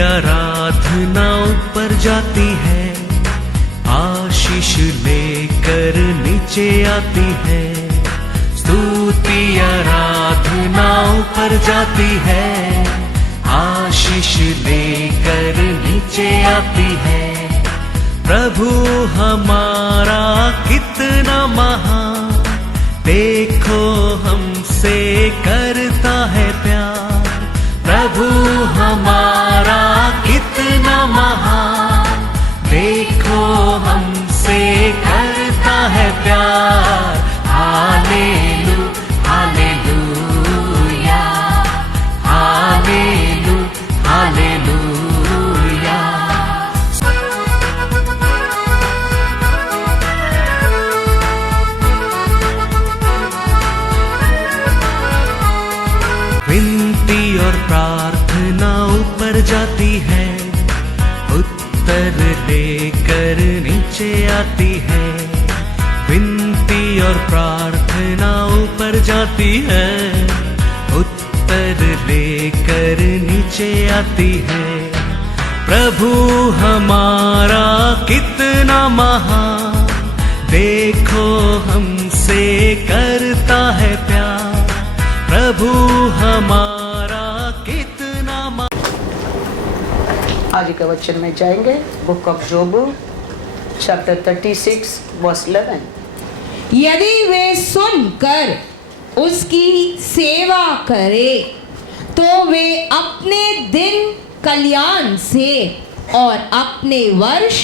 आराधना ऊपर जाती है, आशीष लेकर नीचे आती है। स्तुति आराधना ऊपर जाती है, आशीष लेकर नीचे आती है। प्रभु हमारा कितना महान, देखो हमसे करता है प्यार। प्रभु हमारा कितना महान, देखो हमसे करता है प्यार। हालेलू हालेलूया, हालेलू हालेलूया। विनती और प्रार्थना ऊपर जाती है, उत्तर लेकर नीचे आती है। विनती और प्रार्थना ऊपर जाती है, उत्तर लेकर नीचे आती है। प्रभु हमारा कितना महान, देखो हमसे करता है प्यार। प्रभु हमारा कितना आज के वचन में जाएंगे, book of Job chapter 36 verse 11। यदि वे सुनकर उसकी सेवा करे तो वे अपने दिन कल्याण से और अपने वर्ष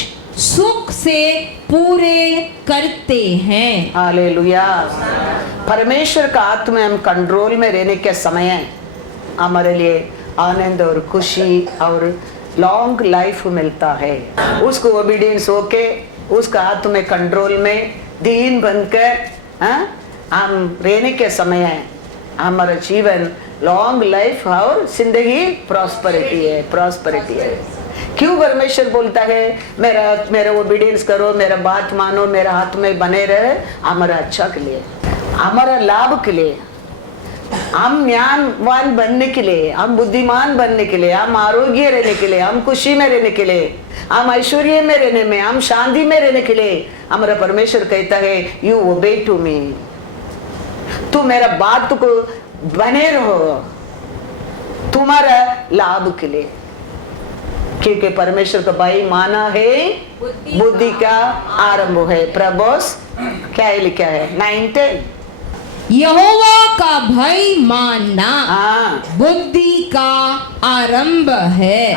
सुख से पूरे करते हैं। हालेलुया। परमेश्वर का हाथ में हम कंट्रोल में रहने के समय हमारे लिए आनंद और खुशी और लॉन्ग लाइफ मिलता है। उसको ओबीडियंस होके उसका हाथ में कंट्रोल में दीन बनकर हम रहने के समय हमारा जीवन लॉन्ग लाइफ और जिंदगी प्रॉस्पेरिटी है, प्रॉस्पेरिटी है। क्यों परमेश्वर बोलता है मेरा ओबीडियंस करो, मेरा बात मानो, मेरा हाथ में बने रहे, हमारा अच्छा के लिए, हमारा लाभ के लिए, हम ज्ञानवान बनने के लिए, हम बुद्धिमान बनने के लिए, हम आरोग्य रहने के लिए, हम खुशी में रहने के लिए, हम ऐश्वर्य में रहने में, हम शांति में रहने के लिए हमारा परमेश्वर कहता है यू ओबे टू मी, तू मेरा बात को बने रहो, तुम्हारा लाभ के लिए। क्योंकि परमेश्वर का भाई माना है बुद्धि का आरंभ है। प्रबोस क्या लिखा है 9:10, यहोवा का भय मानना बुद्धि का आरंभ है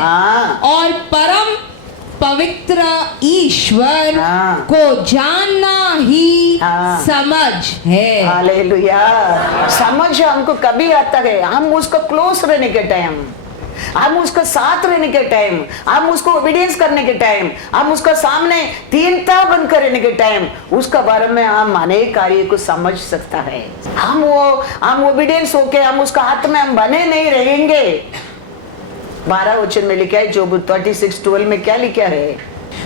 और परम पवित्र ईश्वर को जानना ही समझ है। हालेलुया। समझ हमको कभी आता है, हम उसको क्लोज रहने के टाइम, हम उसका साथ रहने के टाइम, हम उसको ओबीडियंस करने के टाइम, हम उसका सामने दीनता बनकर रहने के टाइम, उसका बारे में हम अनेक कार्य को समझ सकता है। हम ओबीडियंस होके हम उसका हाथ में हम बने नहीं रहेंगे। 12 वचन में लिखा है, जोब 36:12 में क्या लिखा है?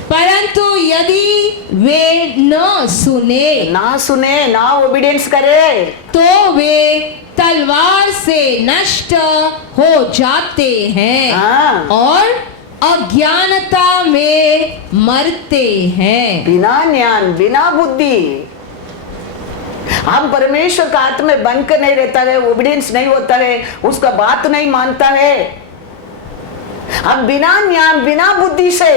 परंतु यदि वे न सुने ना ओबीडियंस करे तो वे तलवार से नष्ट हो जाते हैं और अज्ञानता में मरते हैं। बिना ज्ञान, बिना बुद्धि हम परमेश्वर का हाथ में बनकर नहीं रहता है, ओबीडियंस नहीं होता है, उसका बात नहीं मानता है। हम बिना ज्ञान, बिना बुद्धि से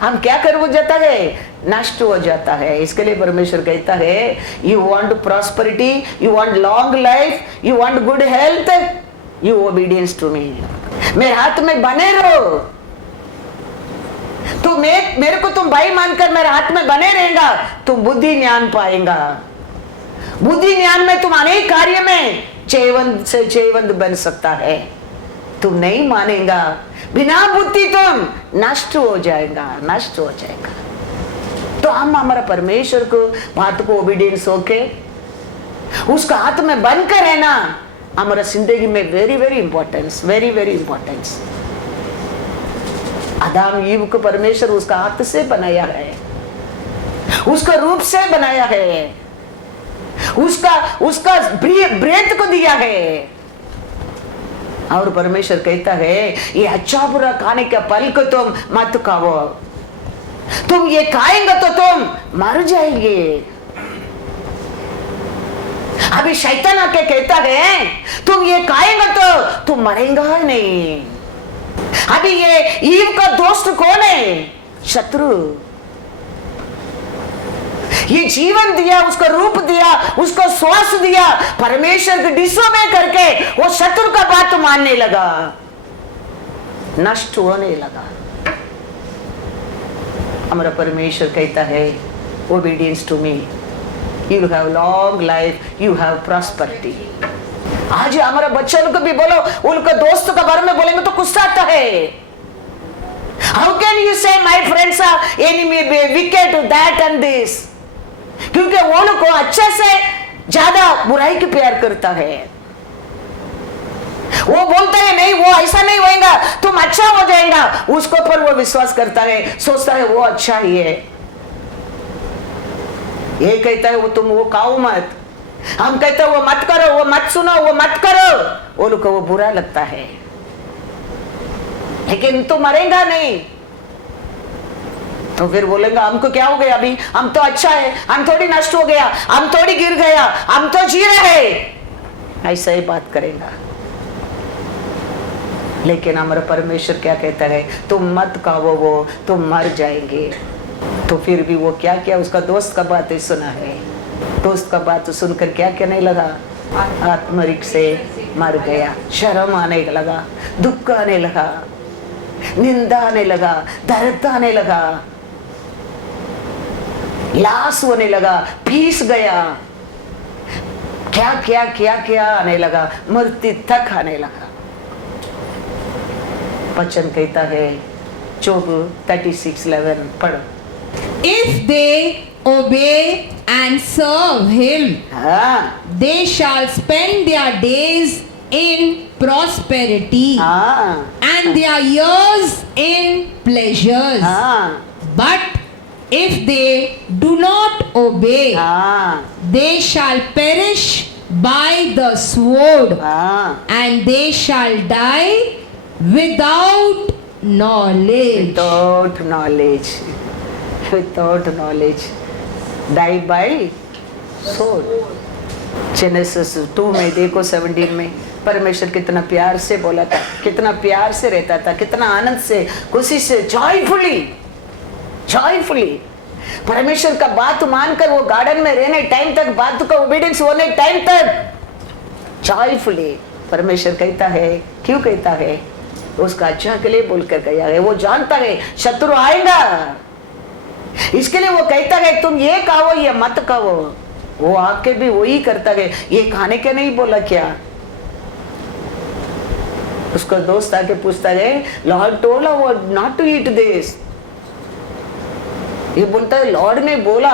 हम क्या कर हो जाता है, नष्ट हो जाता है। इसके लिए परमेश्वर कहता है you want prosperity, you want long life, you want good health, you obedience to me. मेरे हाथ में बने रहो, तो मेरे को तुम भाई मानकर मेरे हाथ में बने रहेगा, तुम बुद्धि ज्ञान पाएगा। बुद्धि ज्ञान में तुम अनेक कार्य में जयवंत से जयवंत बन सकता है। तुम नहीं मानेगा, बिना बुद्धि तुम नष्ट हो जाएगा, नष्ट हो जाएगा। तो हम हमारा परमेश्वर को बात को ओबीडियंस होके उसका हाथ में बनकर रहना हमारा जिंदगी में very very importance, very very importance. Adam Eve को परमेश्वर उसका हाथ से बनाया है, उसका रूप से बनाया है, उसका ब्रेथ को दिया है। और परमेश्वर कहता है ये अच्छा बुरा खाने का फल को तुम मत खाओ, तुम ये खाएंगे तो तुम मर जाएंगे। अभी शैतान आके कहता है तुम ये खाएंगे तो तुम मरेंगे नहीं। अभी ये ईव का दोस्त कौन है? शत्रु। ये जीवन दिया, उसको रूप दिया, उसको श्वास दिया, परमेश्वर के डिसोबे करके वो शत्रु का बात मानने लगा, नष्ट होने लगा। हमारा परमेश्वर कहता है obedience to me, you have long life, you have prosperity. आज हमारे बच्चों को भी बोलो, उनके दोस्त के बारे में बोलेंगे तो गुस्सा आता है। How can you say my friends are enemy, wicked, that and this? क्योंकि वो लोग को अच्छे से ज्यादा बुराई की प्यार करता है। वो बोलता है नहीं, वो ऐसा नहीं होएगा, तुम अच्छा हो जाएगा, उसको पर वो विश्वास करता है, सोचता है वो अच्छा ही है। ये कहता है वो तुम वो खाओ मत, हम कहते हैं वो मत करो, वो मत सुनो, वो मत करो, वो लोग को वो बुरा लगता है, लेकिन तुम मरेगा नहीं। तो फिर बोलेंगे हमको क्या हो गया, अभी हम तो अच्छा है, हम थोड़ी नष्ट हो गया, हम थोड़ी गिर गया, हम तो जी रहे, ऐसा ही बात करेगा। लेकिन हमारा परमेश्वर क्या कहता है, तुम मत खाओ वो, तुम मर जाएंगे। तो फिर भी वो क्या किया, उसका दोस्त का बात ही सुना है, दोस्त का बात सुनकर क्या कहने लगा, आत्मरिक से मर गया। शर्म आने लगा, दुख आने लगा, निंदा आने लगा, दर्द आने लगा, लाश होने लगा, पीस गया, क्या क्या क्या क्या आने लगा, मृत्यु तक आने लगा। वचन कहता है जोब 36:11 पढ़ो। If they obey and serve him, they shall spend their days in prosperity and their years in pleasures. But if they do not obey, they shall perish by the sword, and they shall die without knowledge. Without knowledge. Without knowledge. Die by sword. Genesis 2 में देखो 17 में परमेश्वर कितना प्यार से बोला था, कितना प्यार से रहता था, कितना आनंद से, खुशी से, जॉयफुली परमेश्वर का बात मानकर वो गार्डन में रहने टाइम तक, बात का ओबीडियंस होने टाइम तक जॉयफुली। परमेश्वर कहता है, क्यों कहता है, उसका अच्छा के लिए बोलकर गया है। वो जानता है शत्रु आएगा, इसके लिए वो कहता है तुम ये खाओ, ये मत खाओ। वो आके भी वही करता है, ये खाने के नहीं बोला क्या? उसका दोस्त आके पूछता है, Lord told not to eat this. ये बोलता है लॉर्ड ने बोला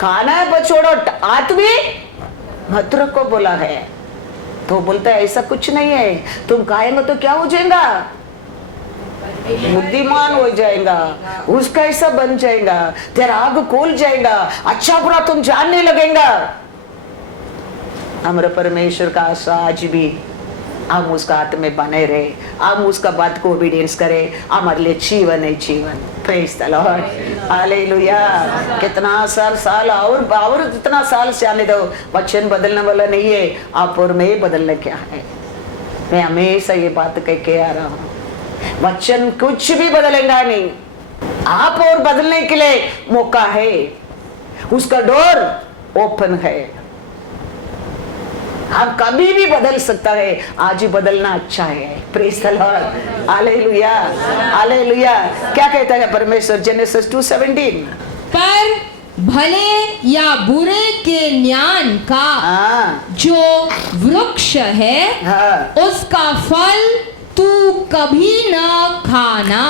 खाना है बछोड़ो, आत्मी मत रखो बोला है। तो बोलता है ऐसा कुछ नहीं है, तुम खाएंगे तो क्या हो जाएगा, बुद्धिमान हो जाएगा, उसका ऐसा बन जाएगा, तेरा आग खोल जाएगा, अच्छा बुरा तुम जानने लगेगा। हमारे परमेश्वर का आशा आज भी हम उसका हाथ में बने रहे, हम उसका बात को ओबीडियंस करें, हमारे लिए जीवन है जीवन। Praise the Lord, hallelujah. कितना साल और जितना साल से आने दो, वचन बदलने वाला नहीं है, आप और मैं बदलने क्या है। मैं हमेशा ये बात कह के आ रहा हूँ, वचन कुछ भी बदलेगा नहीं, आप और बदलने के लिए मौका है, उसका डोर ओपन है, आप कभी भी बदल सकता है, आज ही बदलना अच्छा है। Praise the Lord, hallelujah hallelujah. क्या कहता है परमेश्वर जेनेसिस 2:17? पर भले या बुरे के ज्ञान का जो वृक्ष है, उसका फल तू कभी न खाना,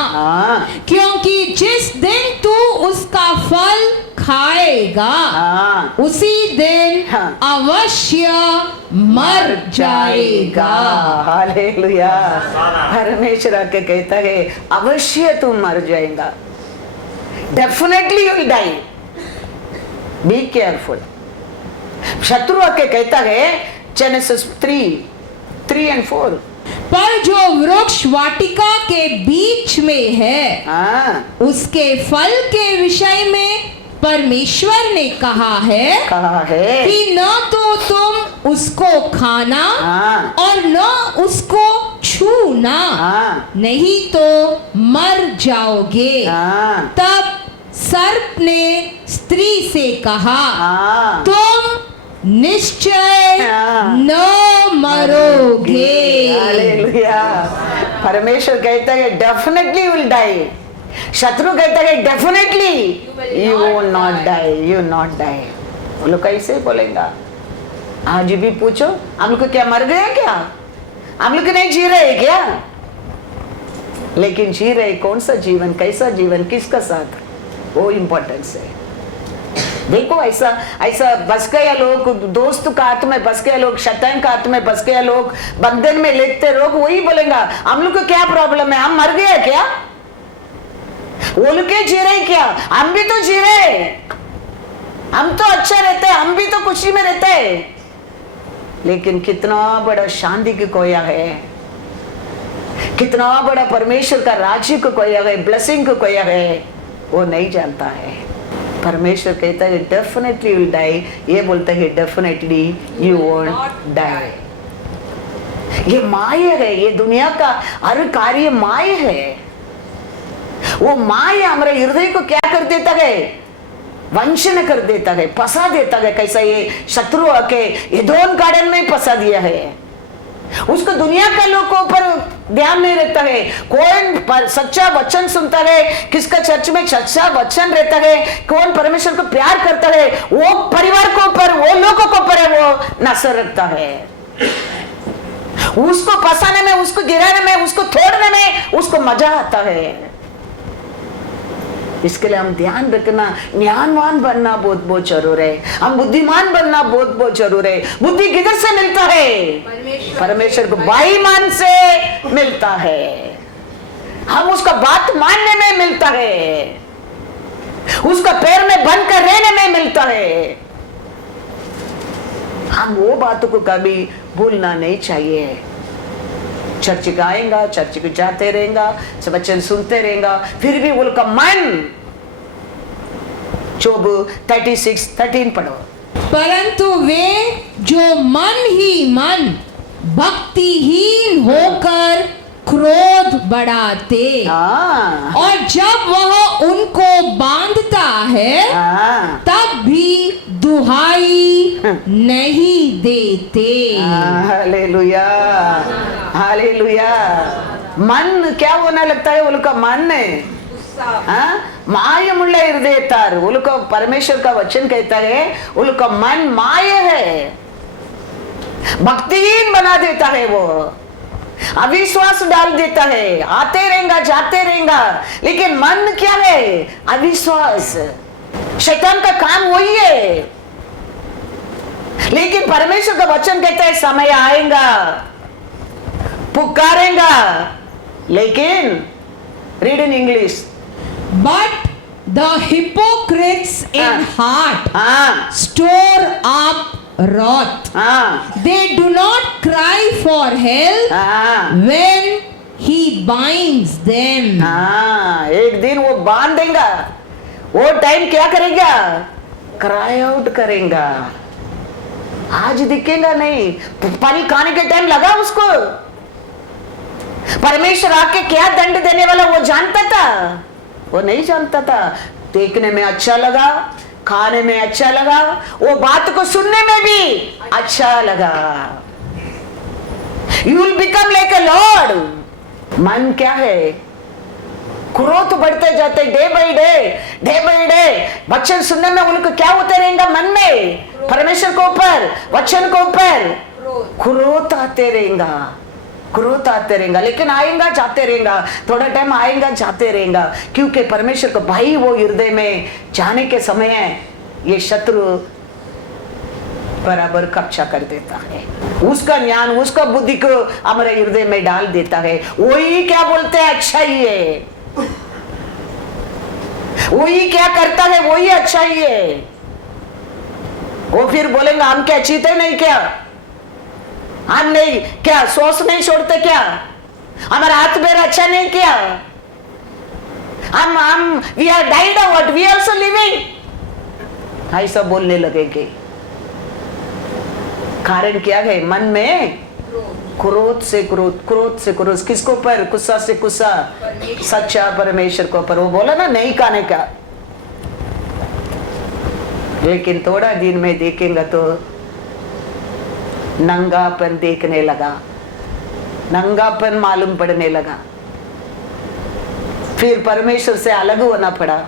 क्योंकि जिस दिन तू उसका फल खाएगा उसी दिन अवश्य मर जाएगा। हालेलुया। परमेश्वर के कहता है अवश्य तुम मर जाएगा, definitely you will die, be careful. शत्रु आके कहता है जेनेसिस 3:3 and 4, पर वृक्ष वाटिका के बीच में है, हाँ, उसके फल के विषय में परमेश्वर ने कहा है कि न तो तुम उसको खाना हाँ, और न उसको छूना, हाँ, नहीं तो मर जाओगे। हाँ, तब सर्प ने स्त्री से कहा, हाँ, तुम निश्चय हाँ, न मरोगे। हालेलुया। परमेश्वर कहता है डेफिनेटली विल डाई, शत्रु कहता है definitely you will not die, you not die. वो लोग कैसे बोलेगा? आज भी पूछो, हम लोग क्या मर गया क्या? हम लोग नहीं जी रहे क्या? लेकिन जी रहे कौन सा जीवन, कैसा जीवन, किसका साथ, वो इंपॉर्टेंस है। देखो ऐसा ऐसा बस गया लोग, दोस्त का हाथ में बस गया लोग, शैतान का हाथ में बस गया लोग, बंधन में लेते लोग, वही बोलेगा हम लोग को क्या प्रॉब्लम है, हम मर गए क्या? वो लोग के जी रहे क्या? हम भी तो जी रहे, हम तो अच्छा रहते हैं, हम भी तो खुशी में रहते हैं। लेकिन कितना बड़ा शांति की कोया है, कितना बड़ा परमेश्वर का राज्य को कोया है, ब्लेसिंग को कोया है, वो नहीं जानता है। परमेश्वर कहता है डेफिनेटली विल डाई, ये बोलता है डेफिनेटली यू वोंट डाई। ये माया है, ये दुनिया का हर कार्य माया है। वो माया हमारे हृदय को क्या कर देता है? वंचन कर देता है, फंसा देता है। कैसा ये शत्रु आके एदोम गार्डन में फंसा दिया है। उसको दुनिया के लोगों पर ध्यान नहीं रहता है, कौन सच्चा वचन सुनता है, किसका चर्च में सच्चा वचन रहता है, कौन परमेश्वर को प्यार करता है, वो परिवार को ऊपर, वो लोगों को ऊपर वो नजर रखता है। उसको फंसाने में, उसको गिराने में, उसको तोड़ने में उसको मजा आता है। इसके लिए हम ध्यान रखना, ज्ञानवान बनना बहुत बहुत जरूर है, हम बुद्धिमान बनना बहुत बहुत जरूर है। बुद्धि किधर से मिलता है? परमेश्वर को बाईमान से मिलता है। हम उसका बात मानने में मिलता है, उसका पैर में बंद कर रहने में मिलता है। हम वो बातों को कभी भूलना नहीं चाहिए। चर्च गाएगा, चर्च को जाते रहेगा, सब वचन सुनते रहेगा, फिर भी उनका मन, जोब 36:13 पढ़ो। परंतु वे जो मन ही मन भक्तिहीन होकर क्रोध बढ़ाते, और जब वह उनको बांधता है तब भी दुहाई नहीं देते। Hallelujah, hallelujah. मन क्या होने लगता है? उनका मन है मायमुள்ள हृदयतार, उनको परमेश्वर का वचन कहता है उनका मन माय है, भक्तिहीन बना देता है, वो अविश्वास डाल देता है, आते रहेगा जाते रहेगा, लेकिन मन क्या है? अविश्वास। शैतान का काम वही है। लेकिन परमेश्वर का वचन कहता है समय आएगा, पुकारेगा, लेकिन read in English, but the hypocrites in heart store up wrath. They do not cry for help when he binds them. एक दिन वो बांध देगा, वो टाइम क्या करेगा? क्राई आउट करेगा। आज दिखेगा नहीं, पल खाने के टाइम लगा उसको। परमेश्वर आके क्या दंड देने वाला वो जानता था? वो नहीं जानता था। देखने में अच्छा लगा, खाने में अच्छा लगा, वो बात को सुनने में भी अच्छा लगा। You will become like a Lord। मन क्या है? क्रोध बढ़ते जाते डे बाय डे। वचन सुनने में उनको क्या होते रहेगा? मन में परमेश्वर को ऊपर, वचन को ऊपर क्रोध आते रहेगा, लेकिन आएगा जाते रहेगा, थोड़ा टाइम आएगा जाते रहेगा, क्योंकि परमेश्वर को भाई वो हृदय में जाने के समय ये शत्रु बराबर कब्जा कर देता है। उसका ज्ञान, उसका बुद्धि को हमारे हृदय में डाल देता है। वही क्या बोलते हैं? अच्छा ही है। वही क्या करता है? वही अच्छा ही है। वो फिर बोलेंगे हम क्या चीते नहीं क्या? हम नहीं क्या सोच नहीं छोड़ते क्या? हमारा हाथ पैर अच्छा नहीं किया, हम we are died what we also living, ऐसा बोलने लगेंगे। कारण क्या है? मन में क्रोध से क्रोध, क्रोध से क्रोध, किसको पर? गुस्सा से गुस्सा, सच्चा परमेश्वर को पर। वो बोला ना नहीं खाने का, लेकिन थोड़ा दिन में देखेंगे तो नंगापन देखने लगा, नंगापन मालूम पड़ने लगा। फिर परमेश्वर से अलग होना पड़ा,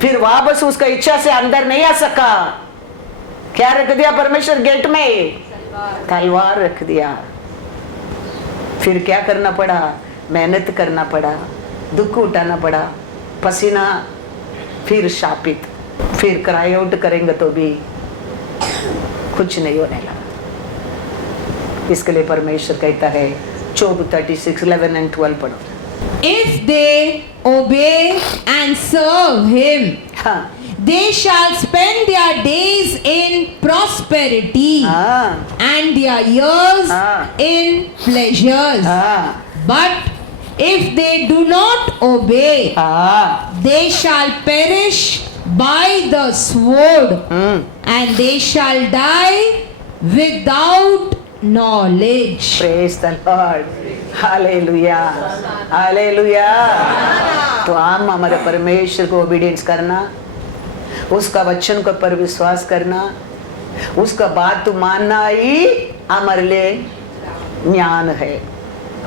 फिर वापस उसका इच्छा से अंदर नहीं आ सका। क्या रख दिया परमेश्वर गेट में? तलवार रख दिया। फिर क्या करना पड़ा? मेहनत करना पड़ा, दुख उठाना पड़ा, पसीना, फिर शापित, फिर क्राई आउट करेंगे तो भी कुछ नहीं होने लगा। इसके लिए परमेश्वर कहता है, Job 36:11 and 12 पढ़ो। If they obey and serve him, हाँ they shall spend their days in prosperity हाँ and their years हाँ in pleasures. हाँ But if they do not obey, हाँ they shall perish by the sword and they shall die without knowledge. Praise the Lord. Hallelujah, hallelujah. तो हम हमारे परमेश्वर को obedience करना, उसका वचन को पर विश्वास करना, उसका बात मानना ही हमारे लिए ज्ञान है,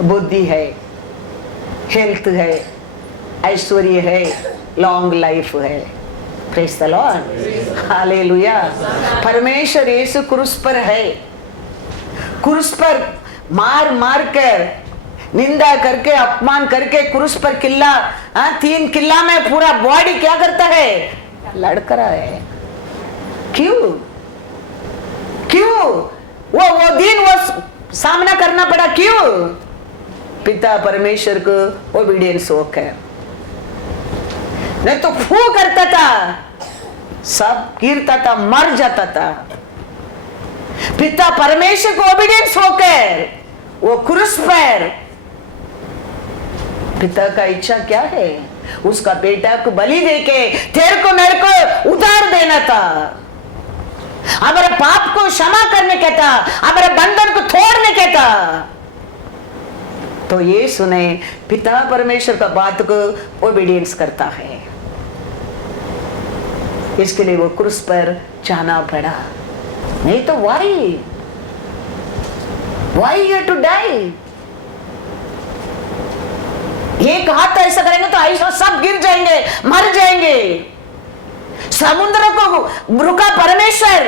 बुद्धि है, हेल्थ है, ऐश्वर्य है, लॉन्ग लाइफ है। Praise the Lord, hallelujah. परमेश्वर यीशु क्रूस पर है, क्रूस पर मार मार कर, निंदा करके, अपमान करके क्रूस पर किल्ला, 3 किल्ला में पूरा बॉडी क्या करता है? लड़का है। क्यों? क्यों? वो दिन वो सामना करना पड़ा, क्यों? पिता परमेश्वर को ओबीडियंस होकर, नहीं तो फू करता था, सब गिरता था, मर जाता था। पिता परमेश्वर को ओबीडियंस होकर वो क्रूस पर, पिता का इच्छा क्या है? उसका बेटा को बलि देके तेरे को मेरे को उधार देना था, हमारे पाप को क्षमा करने का था, हमारे बंधन को तोड़ने का था। तो ये सुने, पिता परमेश्वर का बात को ओबीडियंस करता है, इसके लिए वो क्रूस पर जाना पड़ा। नहीं तो वाई यू टू डाई? एक हाथ ऐसा करेंगे तो ऐसा सब गिर जाएंगे, मर जाएंगे। समुद्र को रुका परमेश्वर,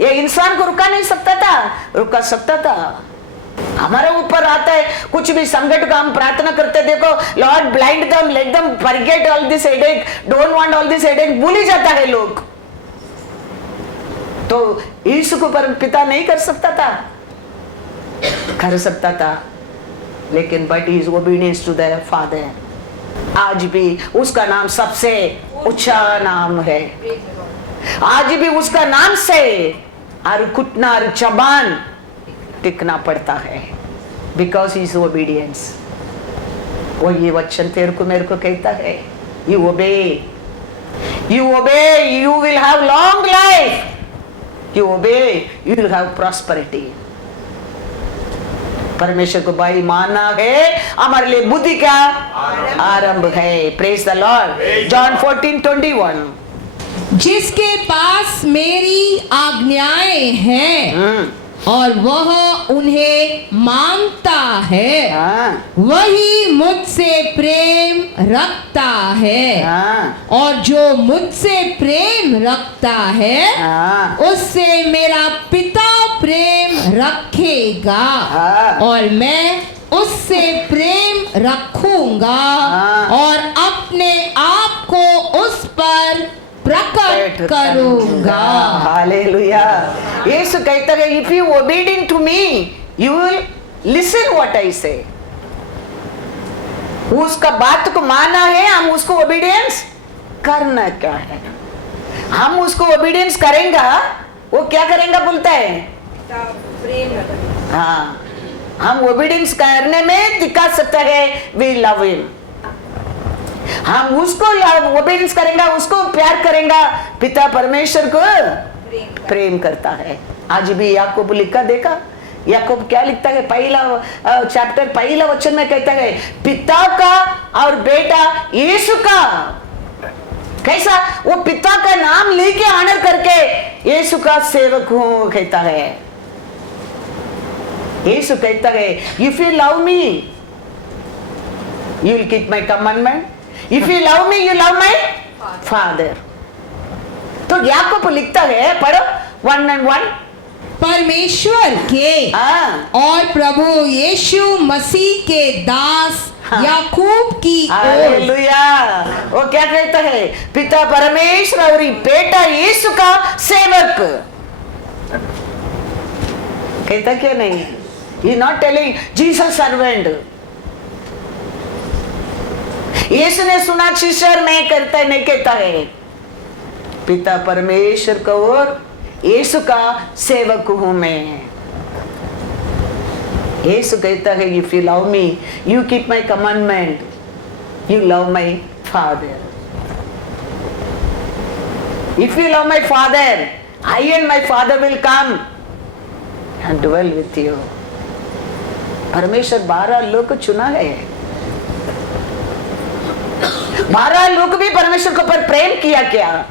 ये इंसान को रुका नहीं सकता था? रुका सकता था। हमारे ऊपर आता है कुछ भी संकट का, हम प्रार्थना करते, देखो लॉर्ड ब्लाइंड दम, let them forget all this headache, don't want all this headache, भूल ही जाता है लोग। तो यीशु को पिता नहीं कर सकता था? कर सकता था, लेकिन but he is obedience to the Father. आज भी उसका नाम सबसे ऊंचा नाम है, आज भी उसका नाम से हर घुटना, हर जबान टिकना पड़ता है, बिकॉज इज ओबीडियंस। वो ये वचन तेरे को मेरे को कहता है, यू ओबे, you will have long life. You obey, you will have prosperity. परमेश्वर को भाई मानना है, हमारे लिए बुद्धि का आरंभ है। Praise the Lord. जॉन 14:21। जिसके पास मेरी आज्ञाएं हैं और वह उन्हें मानता है, वही मुझसे प्रेम रखता है, और जो मुझसे प्रेम रखता है उससे मेरा पिता प्रेम रखेगा, और मैं उससे प्रेम रखूंगा और अपने आप को उस पर प्रकट करूंगा। हालेलुया। यीशु कहता है, if you obedient to me, you will listen what I say. उसका बात को माना है, हम उसको ओबीडियंस करना क्या है? हम उसको ओबीडियंस करेंगे, वो क्या करेंगे बोलता है? हाँ, हम ओबीडियंस करने में दिखा सकते हैं वी लव हिम। हम उसको ओबीडियंस करेंगे, उसको प्यार करेंगे, पिता परमेश्वर को प्रेम करता है। आज भी याकूब लिखा देखा, याकूब क्या लिखता है, पहला चैप्टर पहला वचन में कहता है पिता का और बेटा यीशु का। कैसा? वो पिता का नाम लेके ऑनर करके यीशु का सेवक हूं कहता है। यीशु कहता है if you love me you will keep my commandment, if you love me you love my father. तो याकूब लिखता है, पढ़ो 1:1, परमेश्वर के और प्रभु यीशु मसीह के दास याकूब की ओर। हालेलुया। वो क्या कहता है? पिता परमेश्वर और बेटा यीशु का सेवक कहता क्या नहीं? He not telling Jesus servant। यीशु ने सुना शिष्य मैं करता है, नहीं कहता है पिता परमेश्वर का और यीशु का सेवक हूं मैं। यीशु कहता है if you love me you keep my commandment, you love my Father. If you love my Father I and my Father will come and dwell with you. परमेश्वर 12 लोग चुना है, 12 लोग भी परमेश्वर के ऊपर प्रेम किया क्या?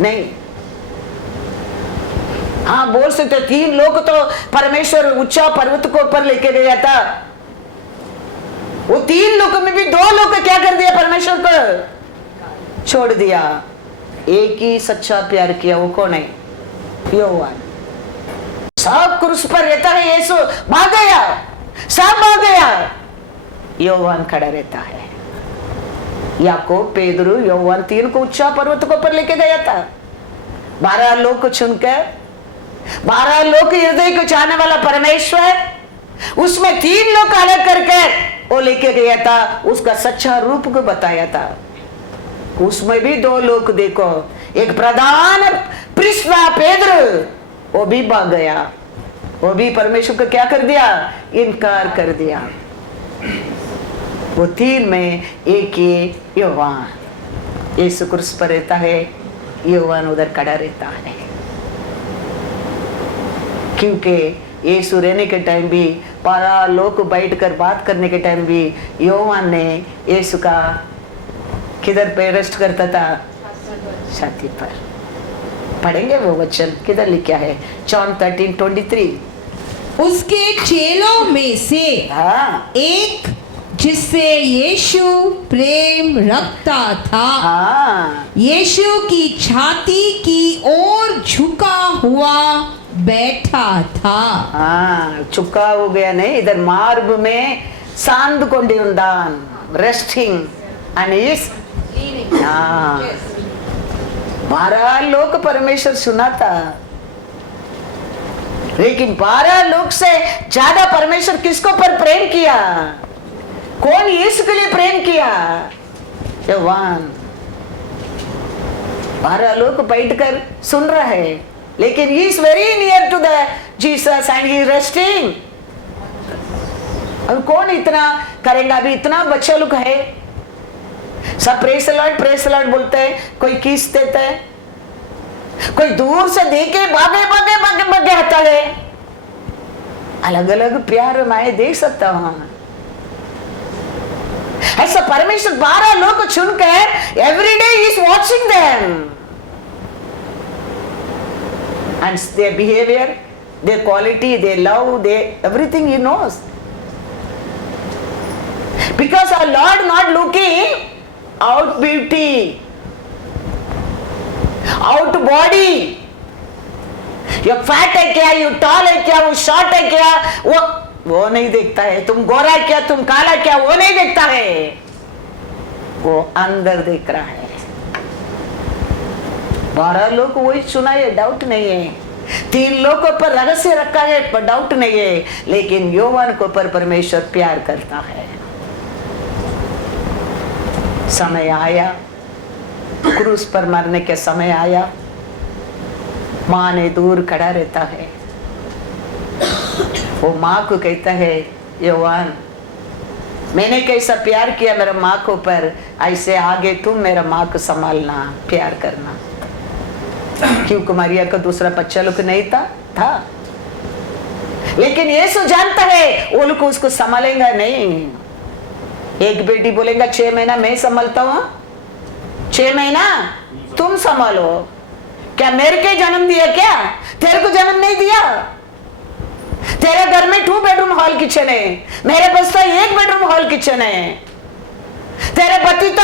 नहीं। हाँ बोल सकते 3 लोग तो परमेश्वर ऊंचा पर्वत को ऊपर लेके गया था, वो 3 लोग में भी 2 लोग क्या कर दिया? परमेश्वर को छोड़ दिया। एक ही सच्चा प्यार किया, वो कौन है? योहान। सब क्रूस पर रहता है, यीशु भाग गया, सब भाग गया, योहान खड़ा रहता है। याकूब, पेदरू, योहान 3 को ऊंचा पर्वत को ऊपर लेके गया था। 12 लोग को चुनकर, 12 लोग के हृदय को चाहने वाला परमेश्वर, उसमें 3 लोग अलग करके वो लेके गया था, उसका सच्चा रूप को बताया था। उसमें भी 2 लोग देखो, एक प्रधान प्रिस्ला पेदरू, वो भी भाग गया, वो भी परमेश्वर को क्या कर दिया? इनकार कर दिया। वो 3 में एक ही योहान, यीशु क्रूस पर रहता है, योहान उधर खड़ा रहता है। क्योंकि यीशु रहने के टाइम भी 12 लोग बैठकर बात करने के टाइम भी योहान ने यीशु का किधर पे रेस्ट करता था? छाती पर। पढ़ेंगे वो वचन, किधर लिखा है? जॉन 13:23। उसके चेलों में से एक जिससे यीशु प्रेम रखता था, यीशु की छाती की ओर झुका हुआ बैठा था। झुका हो गया नहीं, इधर मार्ब में सांद कोंडिरुंडान, रेस्टिंग एंड इज 12 लोग परमेश्वर सुना था, लेकिन 12 लोग से ज्यादा परमेश्वर किसको पर प्रेम किया? कौन यीशु के लिए प्रेम किया? योहान। 12 लोग बैठकर सुन रहा है, लेकिन he is very near to the Jesus and he is resting। अब कौन इतना करेगा? अभी इतना बच्चे लोग है, सब प्रेस लॉर्ड बोलते हैं, कोई किस देता है, कोई दूर से देखे भागे भागे भागे भागे आता है। अलग अलग प्यार मैं देख सकता हूं। ऐसा परमेश्वर 12 लोग को चुनकर everyday he is watching them and their behavior, their quality, their love, their everything he knows, because our Lord not looking out beauty, out body, you fat है क्या, you tall है क्या, वो short है क्या, वो नहीं देखता है। तुम गोरा है क्या, तुम काला क्या, वो नहीं देखता है, वो अंदर देख रहा है। 12 लोग को वही सुना है, डाउट नहीं है। 3 लोगों पर रहस्य रखा है, पर डाउट नहीं है, लेकिन योहान को पर परमेश्वर प्यार करता है। समय आया, क्रूस पर मरने के समय आया, मां ने दूर खड़ा रहता है, वो माँ को कहता है, योहान मैंने कैसा प्यार किया मेरा माँ को, पर ऐसे आगे तुम मेरा माँ को संभालना, प्यार करना। क्योंकि मरिया का दूसरा बच्चा लोग नहीं था, लेकिन यीशु जानता है वो लोग उसको संभालेगा नहीं। एक बेटी बोलेगा 6 महीना मैं संभालता हूँ, 6 महीना तुम संभालो। क्या मेरे के जन्म दिया क्या? तेरे को जन्म नहीं दिया। तेरे घर में 2 बेडरूम हॉल किचन है, मेरे पास तो 1 बेडरूम हॉल किचन है। तेरे पति तो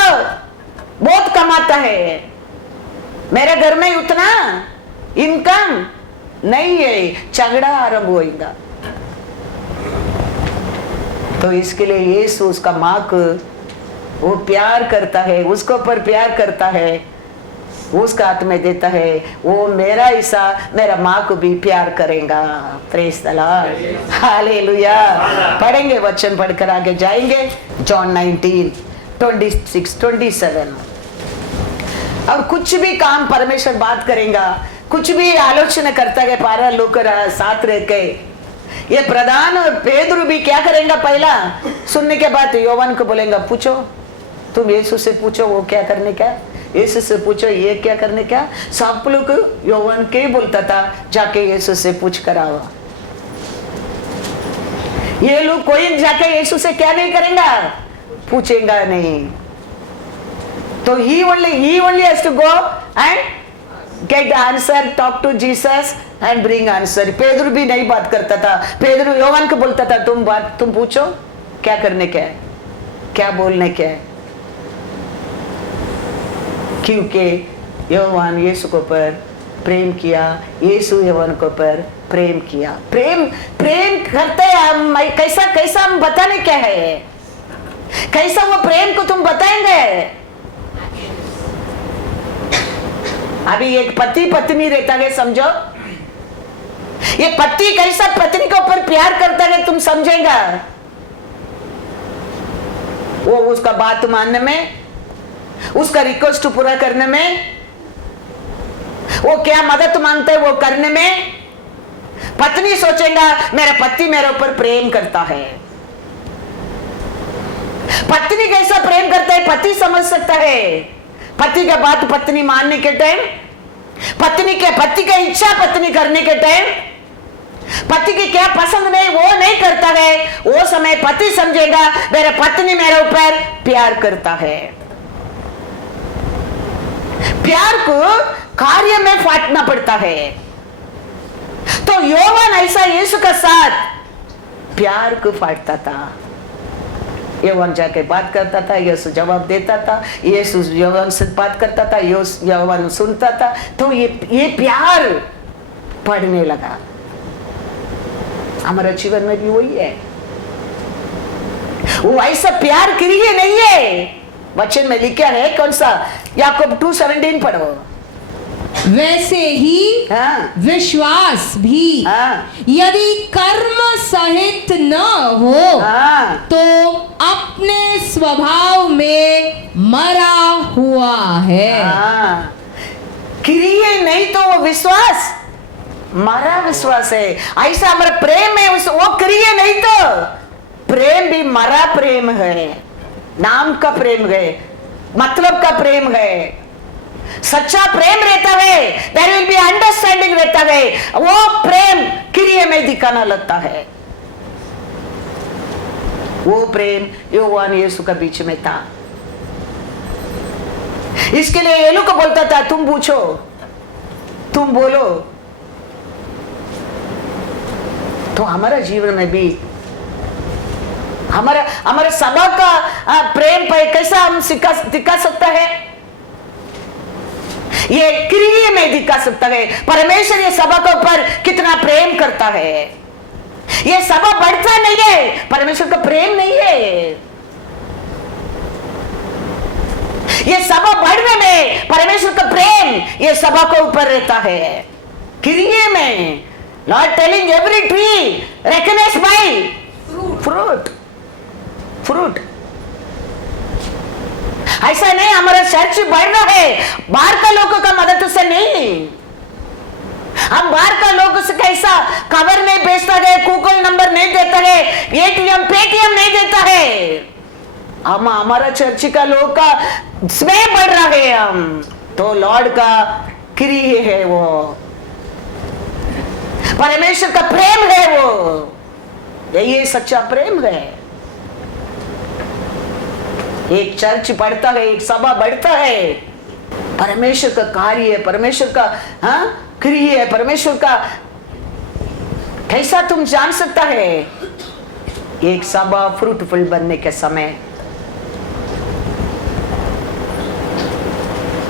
बहुत कमाता है, मेरे घर में उतना इनकम नहीं है, झगड़ा आरंभ होगा। तो इसके लिए यीशु उसका माँ को वो प्यार करता है, उसको पर प्यार करता है, उसका हाथ में देता है। वो मेरा हिस्सा मेरा माँ को भी प्यार करेगा। Praise the Lord, hallelujah. पढ़ेंगे, वचन पढ़कर आगे जाएंगे। जॉन 19:26-27। और कुछ भी काम परमेश्वर बात करेगा, कुछ भी आलोचना करता है, पारा लोग साथ रह के ये प्रधान पेदरू भी क्या करेगा? पहला सुनने के बाद योवान को बोलेगा, पूछो तुम यीशु से पूछो वो क्या करने क्या, यीशु से पूछो ये क्या करने क्या। सब लोग योवान के बोलता था जाके यीशु से पूछ कर आओ। ये लोग कोई जाके यीशु से क्या नहीं करेगा? पूछेगा नहीं। तो he only has to go and get the answer, talk to Jesus and bring answer. पेदरू भी नहीं बात करता था। पेदरू योहान को बोलता था तुम पूछो क्या करने क्या है, क्या बोलने क्या है। क्योंकि योहान यीशु को पर प्रेम किया, यीशु योहान को पर प्रेम किया। प्रेम करते हम कैसा हम बताने क्या है, कैसा वो प्रेम को तुम बताएंगे। अभी एक पति पत्नी रहता है, समझो ये पति कैसा पत्नी के ऊपर प्यार करता है तुम समझेगा। वो उसका बात मानने में, उसका रिक्वेस्ट पूरा करने में, वो क्या मदद मांगता है वो करने में। पत्नी सोचेगा मेरा पति मेरे ऊपर प्रेम करता है। पत्नी कैसा प्रेम करता है पति समझ सकता है। पति का बात पत्नी मानने के टाइम, पति का इच्छा पत्नी करने के टाइम, पति की क्या पसंद नहीं वो नहीं करता है, वो समय पति समझेगा मेरा पत्नी मेरे ऊपर प्यार करता है। प्यार को कार्य में फाटना पड़ता है। तो योहान ऐसा यीशु का साथ प्यार को फाटता था। योहान जाके बात करता था, यीशु जवाब देता था, यीशु योहान से बात करता था, योहान सुनता था। तो ये प्यार पढ़ने लगा। हमारे जीवन में भी वही है। वो ऐसा प्यार क्रिया नहीं है। वचन में लिखा है, कौन सा? याकूब 2:17 पढ़ो। वैसे ही विश्वास भी यदि कर्म सहित न हो तो अपने स्वभाव में मरा हुआ है। क्रिया नहीं तो वो विश्वास मरा विश्वास है। ऐसा हमारा प्रेम है, वो क्रिया नहीं तो प्रेम भी मरा प्रेम है। नाम का प्रेम है, मतलब का प्रेम है। सच्चा प्रेम रहता है, देयर विल बी अंडरस्टैंडिंग रहता है। वो प्रेम क्रिया में दिखाना लगता है। वो प्रेम योहान यीशु का बीच में था। इसके लिए ये लोग को बोलता था तुम पूछो, तुम बोलो। तो हमारा जीवन में भी हमारा सभा का प्रेम पर कैसा हम दिखा सकता है? ये क्रिया में दिखा सकता है। परमेश्वर ये सभा के ऊपर कितना प्रेम करता है। ये सभा बढ़ता नहीं है, परमेश्वर का प्रेम नहीं है। ये सभा बढ़ने में परमेश्वर का प्रेम ये सभा के ऊपर रहता है। क्रिया में Lord telling every tree recognized by fruit. ऐसा नहीं हमारा चर्च बढ़ रहा है बाहर का लोगों का मदद से नहीं। हम बाहर का लोग से कैसा कवर नहीं बेचता है, गूगल नंबर नहीं देता है, एटीएम पेटीएम नहीं देता है। हम हमारा चर्च का लोग का स्नेह बढ़ रहा है, हम तो लॉर्ड का क्रिय है, वो परमेश्वर का प्रेम है, वो यही सच्चा प्रेम है। एक चर्च बढ़ता है, एक सभा बढ़ता है, परमेश्वर का कार्य है, परमेश्वर का क्रिय है, परमेश्वर का कैसा तुम जान सकता है। एक सभा फ्रूटफुल बनने के समय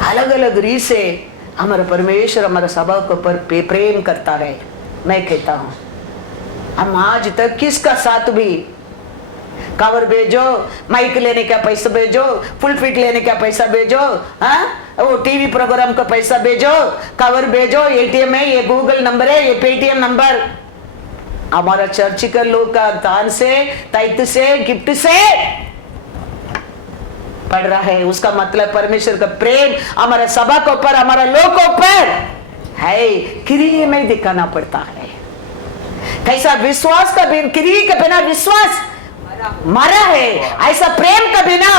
अलग अलग रीत से हमारा परमेश्वर हमारा सभा के ऊपर प्रेम करता है। मैं कहता हूं हम आज तक किसका साथ भी कवर भेजो, माइक लेने का पैसा भेजो, फुल फिट लेने का पैसा भेजो, वो टीवी प्रोग्राम का पैसा भेजो, कवर भेजो, एटीएम है, ये गूगल नंबर है, ये पेटीएम नंबर, हमारा चर्च का लोग का दान से, तैत से, गिफ्ट से पड़ रहा है। उसका मतलब परमेश्वर का प्रेम हमारा सभा के ऊपर, हमारा लोग के ऊपर है, क्रिया में दिखाना पड़ता है। कैसा विश्वास का बिना, क्रिया के बिना विश्वास मरा है, ऐसा प्रेम के बिना,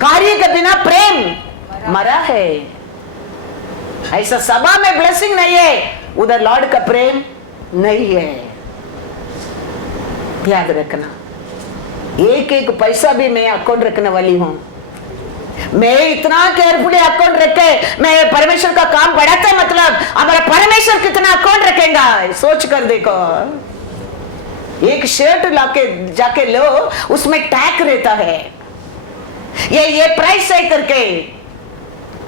कार्य के बिना प्रेम मरा है। ऐसा सभा में ब्लेसिंग नहीं है, उधर लॉर्ड का प्रेम नहीं है। याद रखना, एक एक पैसा भी मैं अकाउंट रखने वाली हूं। मैं इतना केयरफुली अकाउंट रखे, मैं परमेश्वर का काम बढ़ाता, मतलब हमारा परमेश्वर कितना अकाउंट रखेगा, सोच कर देखो। एक शर्ट लाके जाके लो, उसमें टैग रहता है, ये प्राइस है करके।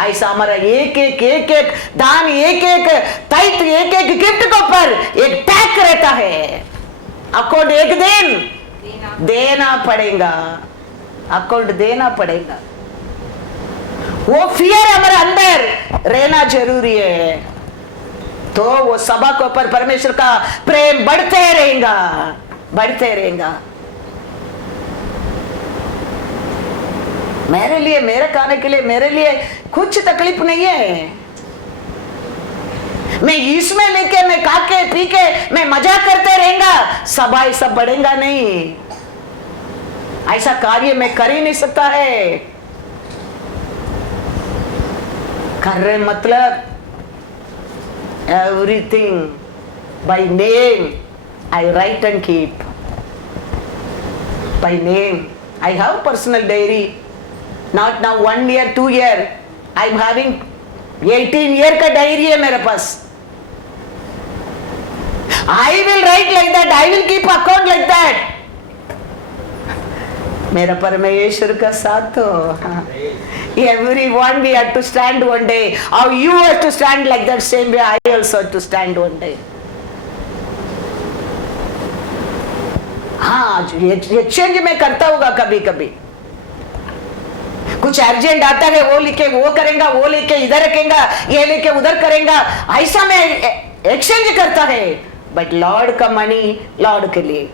ऐसा हमारा एक एक दान, एक एक तैत, एक एक गिफ्ट के ऊपर एक टैग रहता है। अकाउंट एक दिन देना पड़ेगा, अकाउंट देना पड़ेगा। वो फियर हमारे अंदर रहना जरूरी है, तो वो सभा के ऊपर परमेश्वर का प्रेम बढ़ते रहेगा, बढ़ते रहेगा। मेरे लिए, मेरे खाने के लिए, मेरे लिए कुछ तकलीफ नहीं है। मैं इसमें लेके, मैं खाके पी के मैं मजा करते रहेगा, सभा ये सब बढ़ेगा नहीं। ऐसा कार्य मैं कर ही नहीं सकता है। कर रहे मतलब everything by name I write and keep. By name I have personal diary. Not now 1 year, 2 year. I'm having 18 year का डायरी है मेरे पास। I will write like that. I will keep account like that. मेरा परमेश्वर का साथ तो everyone we have to stand one day. How you have to stand like that same way I also have to stand one day. हाँ, exchange में करता होगा कभी कभी। कुछ अर्जेंट आता है, वो लिखे वो करेगा, वो लेके इधर रखेगा, ये लेके उधर करेगा, ऐसा में एक्सचेंज करता है। बट लॉर्ड का मनी लॉर्ड के लिए।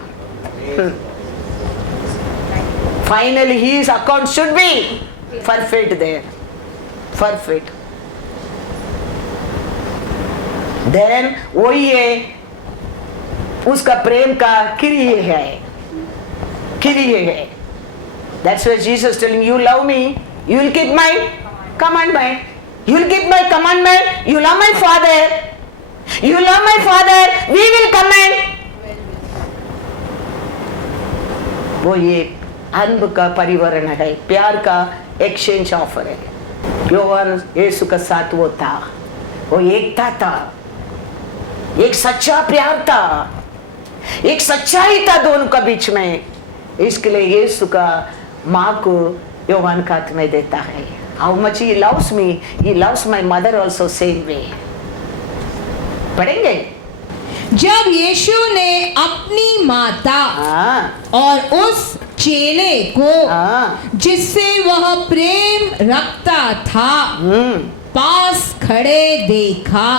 Finally, his account should be perfect there, perfect. Then वही है, उसका प्रेम का क्रिय है, क्रिय है। That's why Jesus telling you love me, you will keep my commandment. You will keep my commandment. You love my Father. You love my Father. We will command. वो ये अன்பு का परिवरण है, प्यार का एक्सचेंज ऑफर है। योहान यीशु का साथ वो था, वो एकता था, एक सच्चा प्यार था, एक सच्चाई था दोनों का बीच में। इसके लिए यीशु का माँ को योहान का हाथ में देता है। How much he loves me, he loves my mother also same way. पढ़ेंगे। जब यीशु ने अपनी माता और उस चेले को जिससे वह प्रेम रखता था पास खड़े देखा,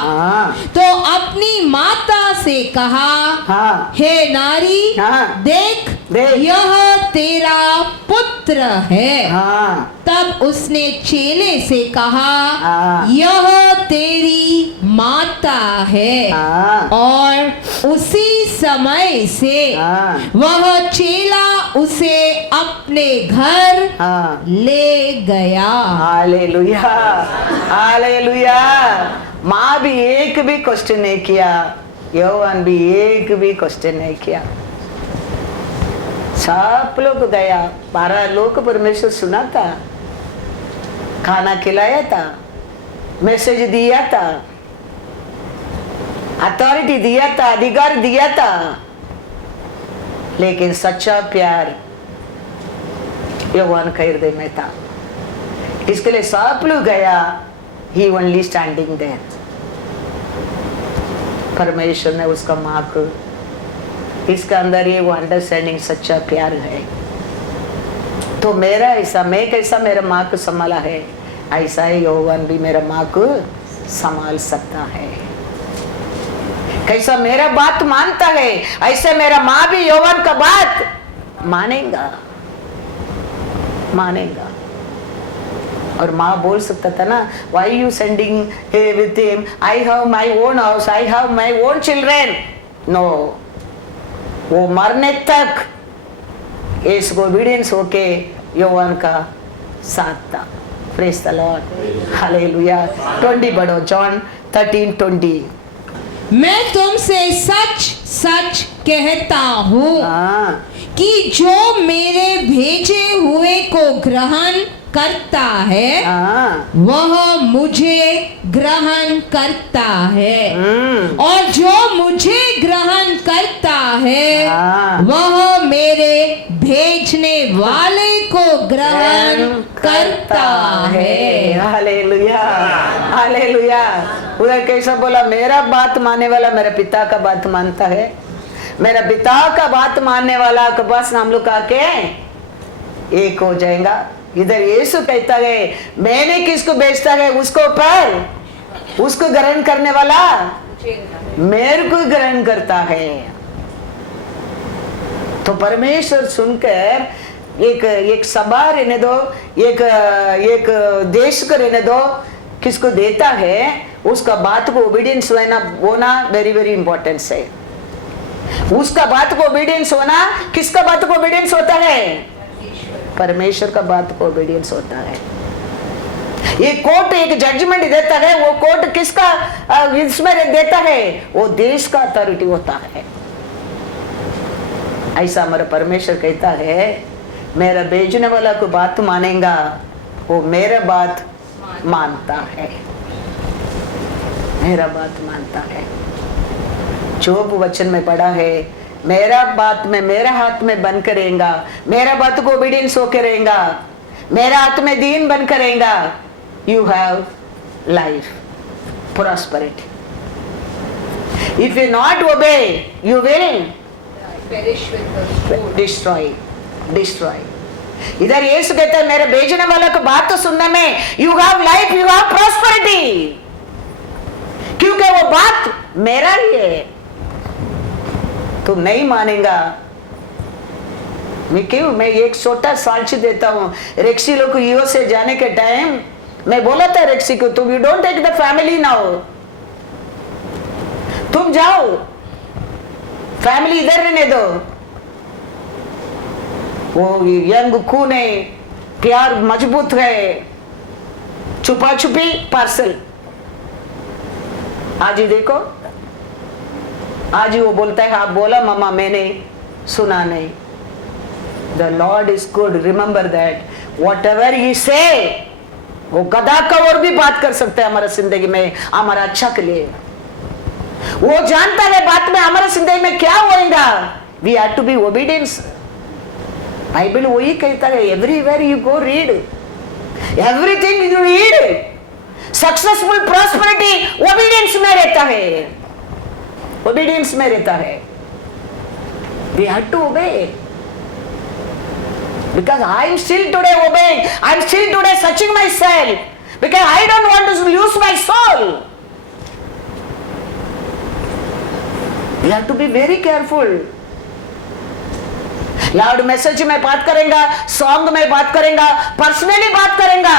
तो अपनी माता से कहा, हे नारी, देख यह तेरा पुत्र है। हाँ तब उसने चेले से कहा, हाँ। यह तेरी माता है। हाँ और उसी समय से हाँ वह चेला उसे अपने घर हाँ। ले गया। Hallelujah hallelujah. माँ भी एक भी क्वेश्चन नहीं किया, यहोवान भी एक भी क्वेश्चन नहीं किया। सब लोग गया, 12 लोग परमेश्वर सुना था, खाना खिलाया था, मैसेज दिया था, अथॉरिटी दिया था, अधिकार दिया था, लेकिन सच्चा प्यार यहोवान के हृदय में था। इसके लिए सब लोग गया, ही ओनली स्टैंडिंग देयर। परमेश्वर ने उसका माँ को, इसके अंदर ये वो अंडरस्टैंडिंग सच्चा प्यार है। तो मेरा ऐसा, मैं कैसा मेरा माँ को संभाला है, ऐसा ही यहोवान भी मेरा माँ को संभाल सकता है। कैसा मेरा बात मानता है, ऐसे मेरा माँ भी यहोवान का बात मानेगा मानेगा। और माँ बोल सकता था ना, why you sending with him, I have my own house, I have my own children. No, वो मरने तक इसको ओबीडियंस होके यहोवान का साथ था। Praise the Lord, hallelujah. 20 बढ़ो, जॉन 13:20। मैं तुमसे सच सच कहता हूँ हाँ कि जो मेरे भेजे हुए को ग्रहण करता है, हाँ वह मुझे ग्रहण करता है, और जो मुझे ग्रहण करता है, हाँ। वह मेरे भेजने वाले को ग्रहण करता है। Hallelujah hallelujah. उधर कैसा बोला, मेरा बात मानने वाला मेरे पिता का बात मानता है, मेरा पिता का बात मानने वाला के पास हम लोग आके एक हो जाएगा। इधर यीशु कहता है, मैंने किसको भेजता है, उसको पर उसको ग्रहण करने वाला मेरे को ग्रहण करता है। तो परमेश्वर सुनकर एक सभा रहने दो, एक देश को रहने दो, किसको देता है उसका बात को ओबीडियंस होना वेरी वेरी इंपॉर्टेंट है। उसका बात को ओबीडियंस होना, किसका बात को ओबीडियंस होता है, परमेश्वर का बात को ओबीडियंस होता है। ये कोर्ट एक जजमेंट देता है, वो कोर्ट किसका इसमें देता है, वो देश का अथॉरिटी होता है। ऐसा हमारा परमेश्वर कहता है, मेरा भेजने वाला को बात मानेगा, वो मेरा बात मानता है, मेरा बात मानता है। जोब वचन में पढ़ा है, मेरा बात में मेरा हाथ में बन करेगा, मेरा बात को ओबीडियंस होकर रहेगा, मेरा हाथ में दीन बन करेगा, you have life prosperity. If you not obey you will destroy destroy. इधर यीशु कहता है, मेरे भेजने वाला को बात तो सुनने में you have life, you have prosperity, क्योंकि वो बात मेरा ही है। तुम नहीं मानेगा, मैं एक छोटा साक्ष्य देता हूँ। रेक्सी लोग को यूएस से जाने के टाइम मैं बोला था रेक्सी को, तुम you don't take the family now, तुम जाओ, फैमिली इधर रहने दो। वो यंग खून है, प्यार मजबूत है, छुपा छुपी पार्सल। आज ही देखो, आज ही वो बोलता है, आप बोला मामा, मैंने सुना नहीं। The Lord is good, remember that what ever you से, वो गधा का और भी बात कर सकता है हमारा जिंदगी में, हमारा अच्छा के लिए। वो जानता है बात में हमारा जिंदगी में क्या होएगा। We have to be obedience. Bible वही कहता है, everywhere you go read, everything you read, successful prosperity obedience में रहता है, ओबीडियंस में रहता है। We have to obey, because I am still today obeying, I am still today searching myself, because I don't want to lose my soul. We have to be very careful. Loud message में बात करेगा, song में बात करेगा, personally बात करेगा।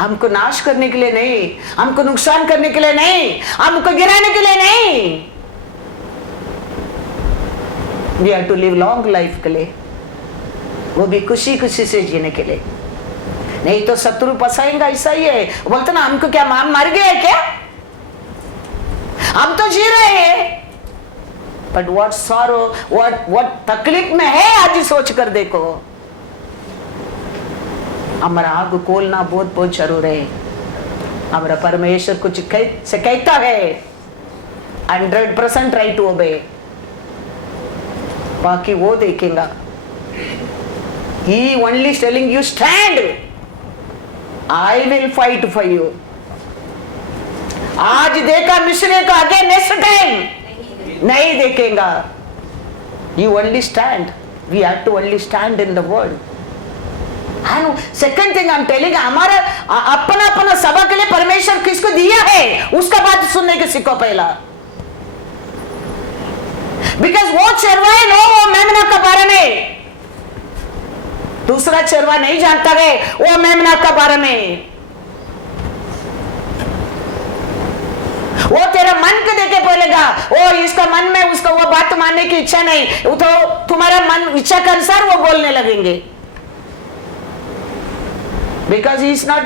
हमको नाश करने के लिए नहीं, हमको नुकसान करने के लिए नहीं, हमको गिराने के लिए नहीं। We have to live long life के लिए, वो भी खुशी खुशी से जीने के लिए। नहीं तो शत्रु फंसाएगा। ऐसा ही है, बोलते ना हमको क्या मां मर गया है क्या, हम तो जी रहे हैं। बट व्हाट सॉरो, व्हाट तकलीफ में है आज सोच कर देखो। हमारा आग खोलना बहुत बहुत जरूर है। हमारा परमेश्वर कुछ से कहता है 100% राइट टू ओबे, बाकी वो देखेगा। He only is telling you stand, I will fight for you। आज देखा मिस्री को, आगे नेक्स्ट टाइम नहीं देखेगा। You only stand, we have to only stand in the word। Second thing I am telling, हमारा अपना अपना सभा के लिए परमेश्वर किसको दिया है उसका बात सुनने के सीखो पहला। बिकॉज वो चरवा है नो वो मेमना के बारे में, दूसरा चरवा नहीं जानता है वो मेमना के बारे में। वो तेरा मन को देखे बोलेगा, ओ इसका मन में उसका वो बात मानने की इच्छा नहीं, तो तुम्हारा मन इच्छा के अनुसार वो बोलने लगेंगे। Because he is not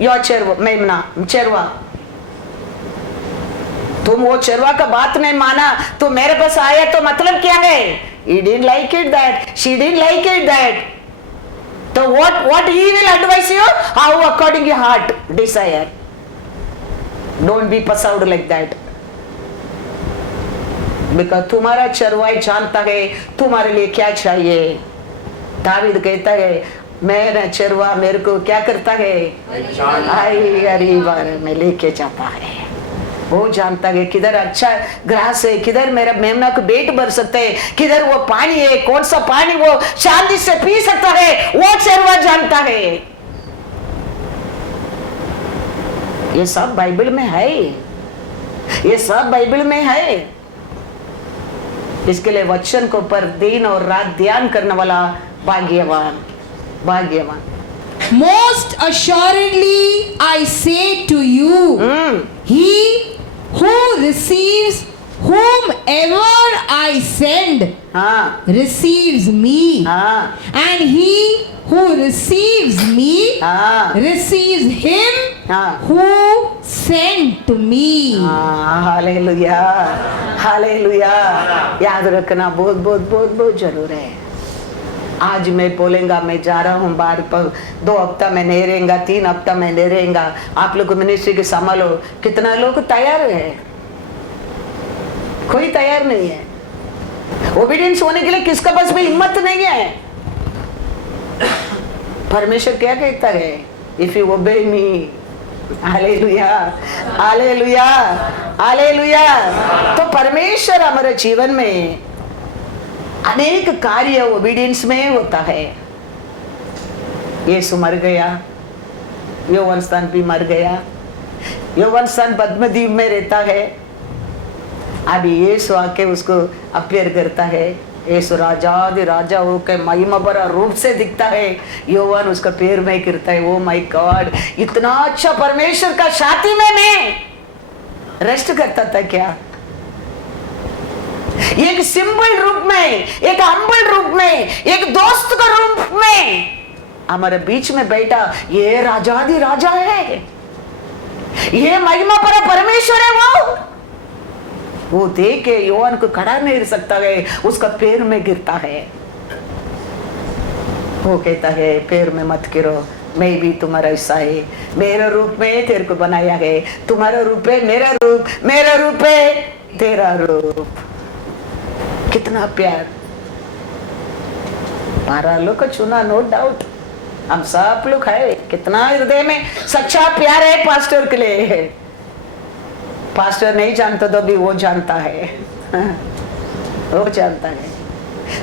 your चरवा, मेमना चरवा। तुम वो चरवा का बात नहीं माना तो मेरे पास आया तो मतलब क्या है? He didn't like it that, she didn't like it that। तो what he will advise you? How according your heart desire। Don't be pursued like that। Because तुम्हारा चरवाई जानता है तुम्हारे लिए क्या चाहिए। दावीद कहता है मेरा चरवा मेरे को क्या करता है, आई अरीबार में लेके जाता है। वो जानता है किधर अच्छा घास है, किधर मेरा मेमना को पेट भर सकते है, किधर वो पानी है, कौन सा पानी वो शांति से पी सकता है, वो चरवा जानता है। ये सब बाइबल में है, ये सब बाइबल में है। इसके लिए वचन को पर दिन और रात ध्यान करने वाला भाग्यवान, भाग्यवान। Most assuredly I say to you, he who receives whomever I send हाँ receives me, हाँ and he who receives me हाँ receives him हाँ who sent me। Hallelujah, hallelujah. याद रखना बहुत बहुत बहुत बहुत जरूर है। आज मैं बोलेगा मैं जा रहा हूँ बाहर पर, 2 हफ्ता में नहीं रहेगा, 3 हफ्ता में नहीं रहेगा, आप लोग मिनिस्ट्री के संभालो। कितना लोग तैयार है? कोई तैयार नहीं है। ओबीडियंस होने के लिए किसका पास में हिम्मत नहीं है। परमेश्वर क्या कहता है? इफ यू ओबे मी, हालेलुया, हालेलुया, हालेलुया। तो परमेश्वर हमारे जीवन में अनेक कार्य ओबीडियंस में होता है। यीशु मर गया, यौवन स्थान भी मर गया, यौवन स्थान पद्मदीप में रहता है। अभी यीशु आके उसको अपीयर करता है। यीशु राजाधि राजा होकर महिमा भरा रूप से दिखता है। यौवन उसका पैर में गिरता है। ओ माय गॉड, इतना अच्छा परमेश्वर का साथी में मैं रेस्ट करता था क्या? एक सिंपल रूप में, एक हम्बल रूप में, एक दोस्त का रूप में हमारे बीच में बैठा ये राजाधि राजा है, ये महिमा पर परमेश्वर है। वो देख के यौवन को खड़ा नहीं रह सकता है, उसका पैर में गिरता है। वो कहता है पैर में मत गिरो, मैं भी तुम्हारा हिस्सा है, मेरा रूप में तेरे को बनाया है, तुम्हारा रूप है मेरा रूप, मेरा रूप है तेरा रूप। कितना प्यार 12 लोग को चुना, नो डाउट हम सब लोग है। कितना हृदय में सच्चा प्यार है पास्टर के लिए। पास्टर नहीं जानता तो भी वो जानता है, वो जानता है।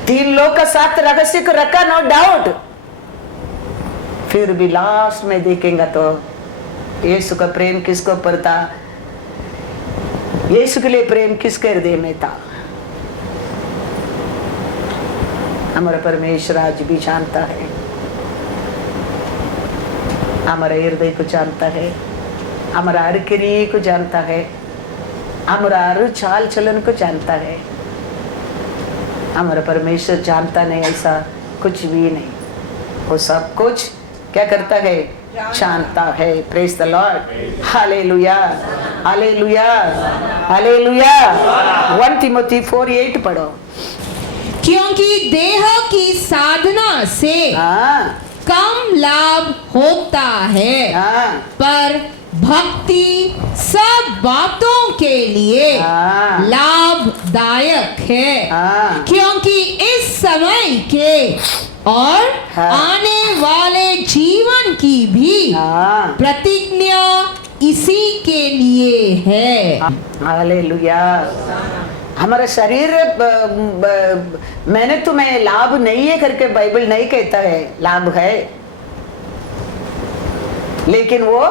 3 लोग का साथ रहस्य को रखा, नो डाउट। फिर भी लास्ट में देखेंगे तो यीशु का प्रेम किसको पर था, यीशु के लिए प्रेम किसके हृदय में था। हमारा परमेश्वर आज भी जानता है, हमारा हृदय को जानता है, हमारा हर क्रिया को जानता है, हमारा हर चाल चलन को जानता है। हमारा परमेश्वर जानता नहीं ऐसा कुछ भी नहीं, वो सब कुछ क्या करता है, जानता है। Praise the Lord, hallelujah hallelujah hallelujah. 1 Timothy 4:8 पढ़ो। क्योंकि देह की साधना से हाँ कम लाभ होता है, हाँ पर भक्ति सब बातों के लिए हाँ। लाभदायक है। हाँ क्योंकि इस समय के और हाँ। आने वाले जीवन की भी हाँ प्रतिज्ञा इसी के लिए है। हालेलुया। हमारा शरीर मैंने तुम्हें लाभ नहीं है करके बाइबल नहीं कहता है, लाभ है, लेकिन वो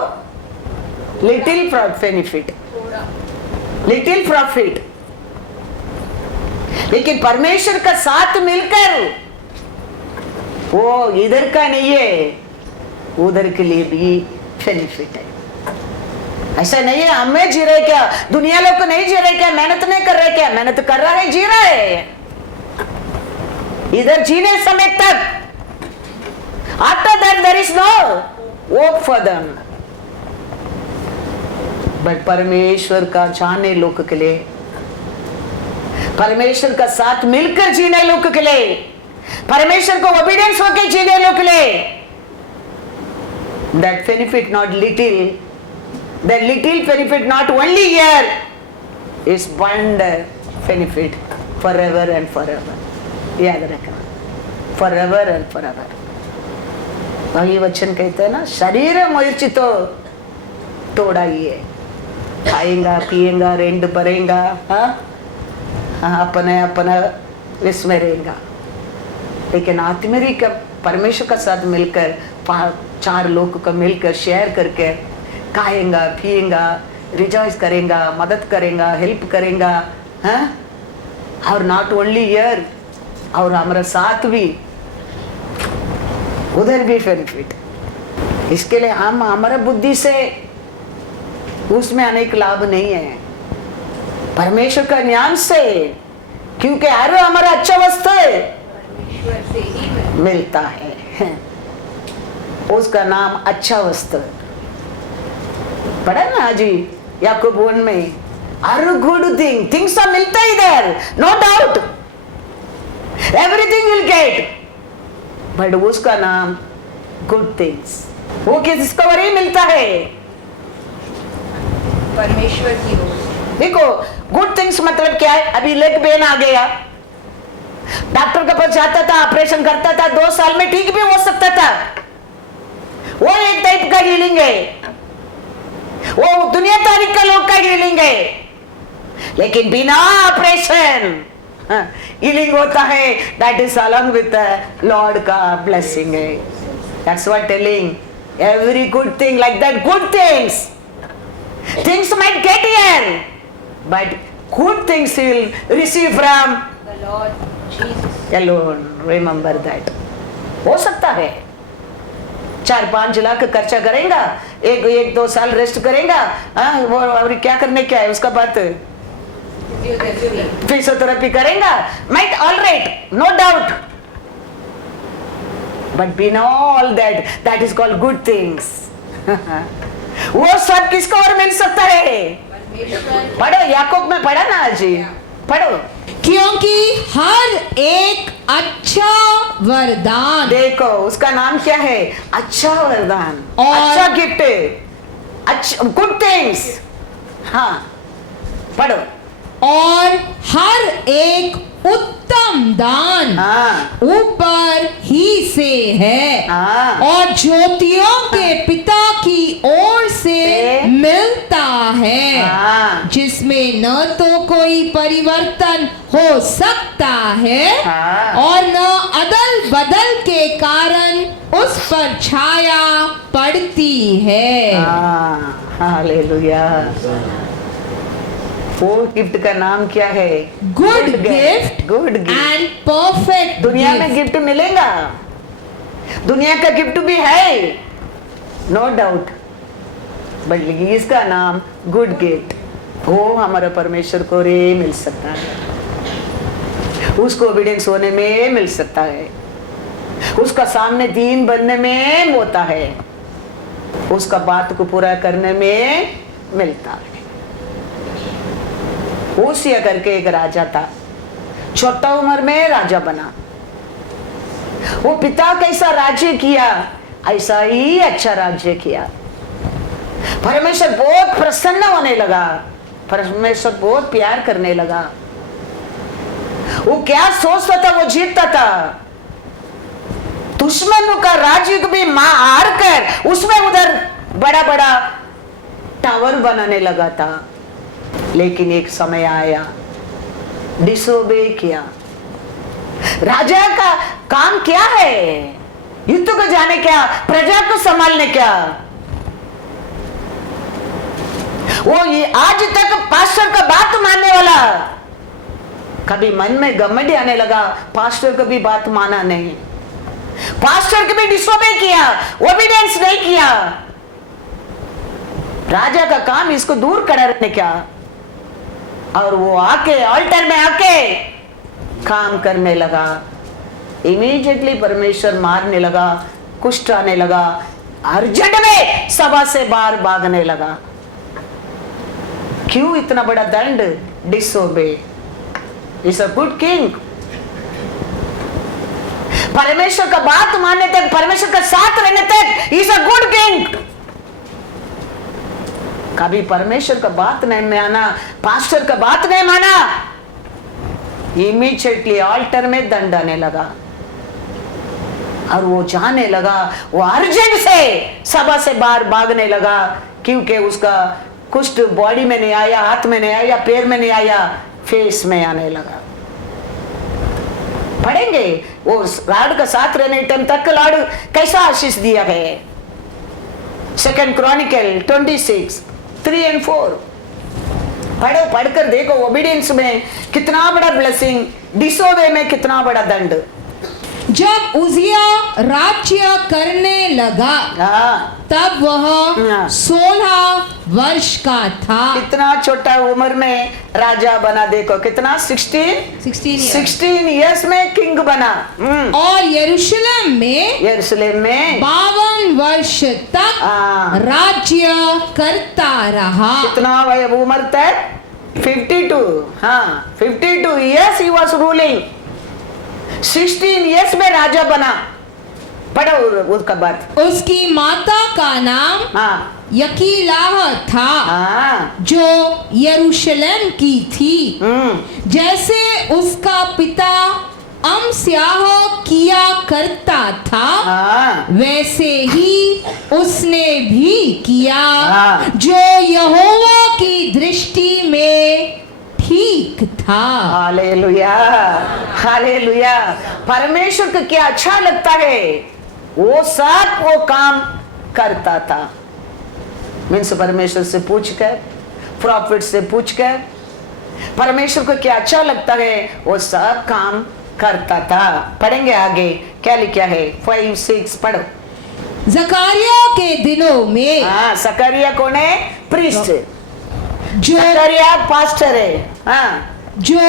लिटिल बेनिफिट, लिटिल प्रॉफिट। लेकिन परमेश्वर का साथ मिलकर वो इधर का नहीं है, उधर के लिए भी बेनिफिट है। ऐसा नहीं है हमें जी रहे क्या, दुनिया लोग को नहीं जी रहे क्या, मेहनत नहीं कर रहे क्या, मेहनत कर रहा है, जी रहा है। इधर जीने समय तक, after that there is no hope for them. But परमेश्वर का जाने लोग के लिए, परमेश्वर का साथ मिलकर जीने लोग के लिए, परमेश्वर को ओबीडियंस होकर जीने लोग के लिए, that benefit not little, that little benefit not only here is wonder benefit forever and forever. याद रखना, forever and forever. वही वचन कहते हैं ना, शरीर मुर्ची तो तोड़ा ही है, खाएंगा पिएगा रेंड भरेगा, अपने अपना इसमें रहेगा। लेकिन आत्मरी का परमेश्वर का साथ मिलकर 4 लोग को मिलकर शेयर करके खाएगा पिएगा, रिजॉइस करेगा, मदद करेगा, हेल्प करेगा, हाँ? और नॉट ओनली हियर, और हमारा साथ भी उधर भी बेनिफिट। इसके लिए हम हमारा बुद्धि से उसमें अनेक लाभ नहीं है, परमेश्वर का ज्ञान से, क्योंकि हर हमारा अच्छा वस्तु मिलता है, उसका नाम अच्छा वस्तु। पढ़ा ना जी याकूब 1 में, हर गुड थिंग्स मिलता है इधर, no doubt, everything will get, but उसका नाम गुड थिंग्स, वो किसको वही मिलता है, परमेश्वर की ओर। देखो गुड थिंग्स मतलब क्या है। अभी लेग पेन आ गया, डॉक्टर के पास जाता था, ऑपरेशन करता था, 2 साल में ठीक भी हो सकता था, वो एक टाइप का हीलिंग है, वो दुनिया तारीख का लोग का हीलिंग है। लेकिन बिना ऑपरेशन हीलिंग होता है, that is along with Lord का ब्लेसिंग है। That's what telling every good thing like that, good things might get here, but good things you will receive from The Lord Jesus. alone. Remember that. हो सकता है 4-5 लाख खर्चा करेगा, 1-2 साल rest करेगा, वो और क्या करने क्या है उसका बात, फिजियोथेरेपी करेगा, might all right, no doubt, but beyond all that is called good things. वो सब किसको और मिल सकता है, पढ़ो याकूब में, पढ़ा ना जी, पढ़ो। क्योंकि हर एक अच्छा वरदान, देखो उसका नाम क्या है, अच्छा वरदान, और अच्छा गिफ्ट, अच्छा गुड थिंग्स, हाँ पढ़ो, और हर एक उत्तम दान हाँ ऊपर ही से है, हाँ और ज्योतियों के पिता की ओर से मिलता है, हाँ जिसमें न तो कोई परिवर्तन हो सकता है, हाँ। और न अदल बदल के कारण उस पर छाया पड़ती है। हाँ हालेलुया। वो गिफ्ट का नाम क्या है, good gift good gift. And perfect दुनिया में गिफ्ट मिलेगा, दुनिया का गिफ्ट भी है, नो डाउट, बट इसका नाम गुड गिफ्ट, वो हमारे परमेश्वर को रे मिल सकता है, उसको ओबीडियंस होने में मिल सकता है, उसका सामने दीन बनने में होता है, उसका बात को पूरा करने में मिलता है। ओसिया करके एक राजा था, छोटा उम्र में राजा बना, वो पिता कैसा राज्य किया ऐसा ही अच्छा राज्य किया। परमेश्वर बहुत प्रसन्न होने लगा, परमेश्वर बहुत प्यार करने लगा, वो क्या सोचता था वो जीतता था, दुश्मनों का राज्य को भी मार कर उसमें उधर बड़ा बड़ा टावर बनाने लगा था। लेकिन एक समय आया, डिसोबे किया। राजा का काम क्या है? युद्ध को जाने क्या, प्रजा को संभालने क्या? वो ये आज तक पास्टर का बात मानने वाला, कभी मन में घमंड आने लगा, पास्टर को भी बात माना नहीं, पास्टर को भी डिसोबे किया, ओबीडियंस नहीं किया। राजा का काम इसको दूर करने क्या, और वो आके ऑल्टर में आके काम करने लगा। इमीडिएटली परमेश्वर मारने लगा, कुष्ठ आने लगा, अर्जेंट में सभा से बाहर भागने लगा। क्यों इतना बड़ा दंड? Disobey. Is a good king. परमेश्वर का बात मानने तक, परमेश्वर का साथ रहने तक इज अ गुड किंग। कभी परमेश्वर का बात नहीं माना, पास्टर का बात नहीं माना, इमीडिएटली ऑल्टर में दंड आने लगा, और वो जाने लगा, वो अर्जेंट से सभा से बाहर भागने लगा, क्योंकि उसका कुष्ठ बॉडी में नहीं आया, हाथ में नहीं आया, पैर में नहीं आया, फेस में आने लगा। पढ़ेंगे वो लाड़ का साथ रहने टाइम तक लाड़ कैसा आशीष दिया है। 2 क्रॉनिकल 26:3 और 4 पढ़ो, पढ़कर देखो ओबीडियंस में कितना बड़ा ब्लेसिंग, डिसोबे में कितना बड़ा दंड। जब उजिया राज्य करने लगा तब वह 16 वर्ष का था। कितना छोटा उम्र में राजा बना, देखो कितना 16 इयर्स में किंग बना। और यरूशलेम में 52 वर्ष तक राज्य करता रहा। कितना उम्र तक? 52। हाँ, 52 years he was ruling। 16 years में राजा बना। पढ़ो उसका बात। उसकी माता का नाम यकीलाह था, जो यरूशलेम की थी। जैसे उसका पिता अमस्याह किया करता था, वैसे ही उसने भी किया, जो यहोवा की दृष्टि में ठीक था। Hallelujah, hallelujah. परमेश्वर को क्या अच्छा लगता है, वो सब वो काम करता था। मीन्स परमेश्वर से पूछकर, प्रॉफिट से पूछकर, परमेश्वर को क्या अच्छा लगता है वो सब काम करता था। पढ़ेंगे आगे क्या लिखा है, 5-6 पढ़ो। जकारिया के दिनों में, जकारिया कौन है? प्रीस्ट। जो जकारिया पास्टर है, जो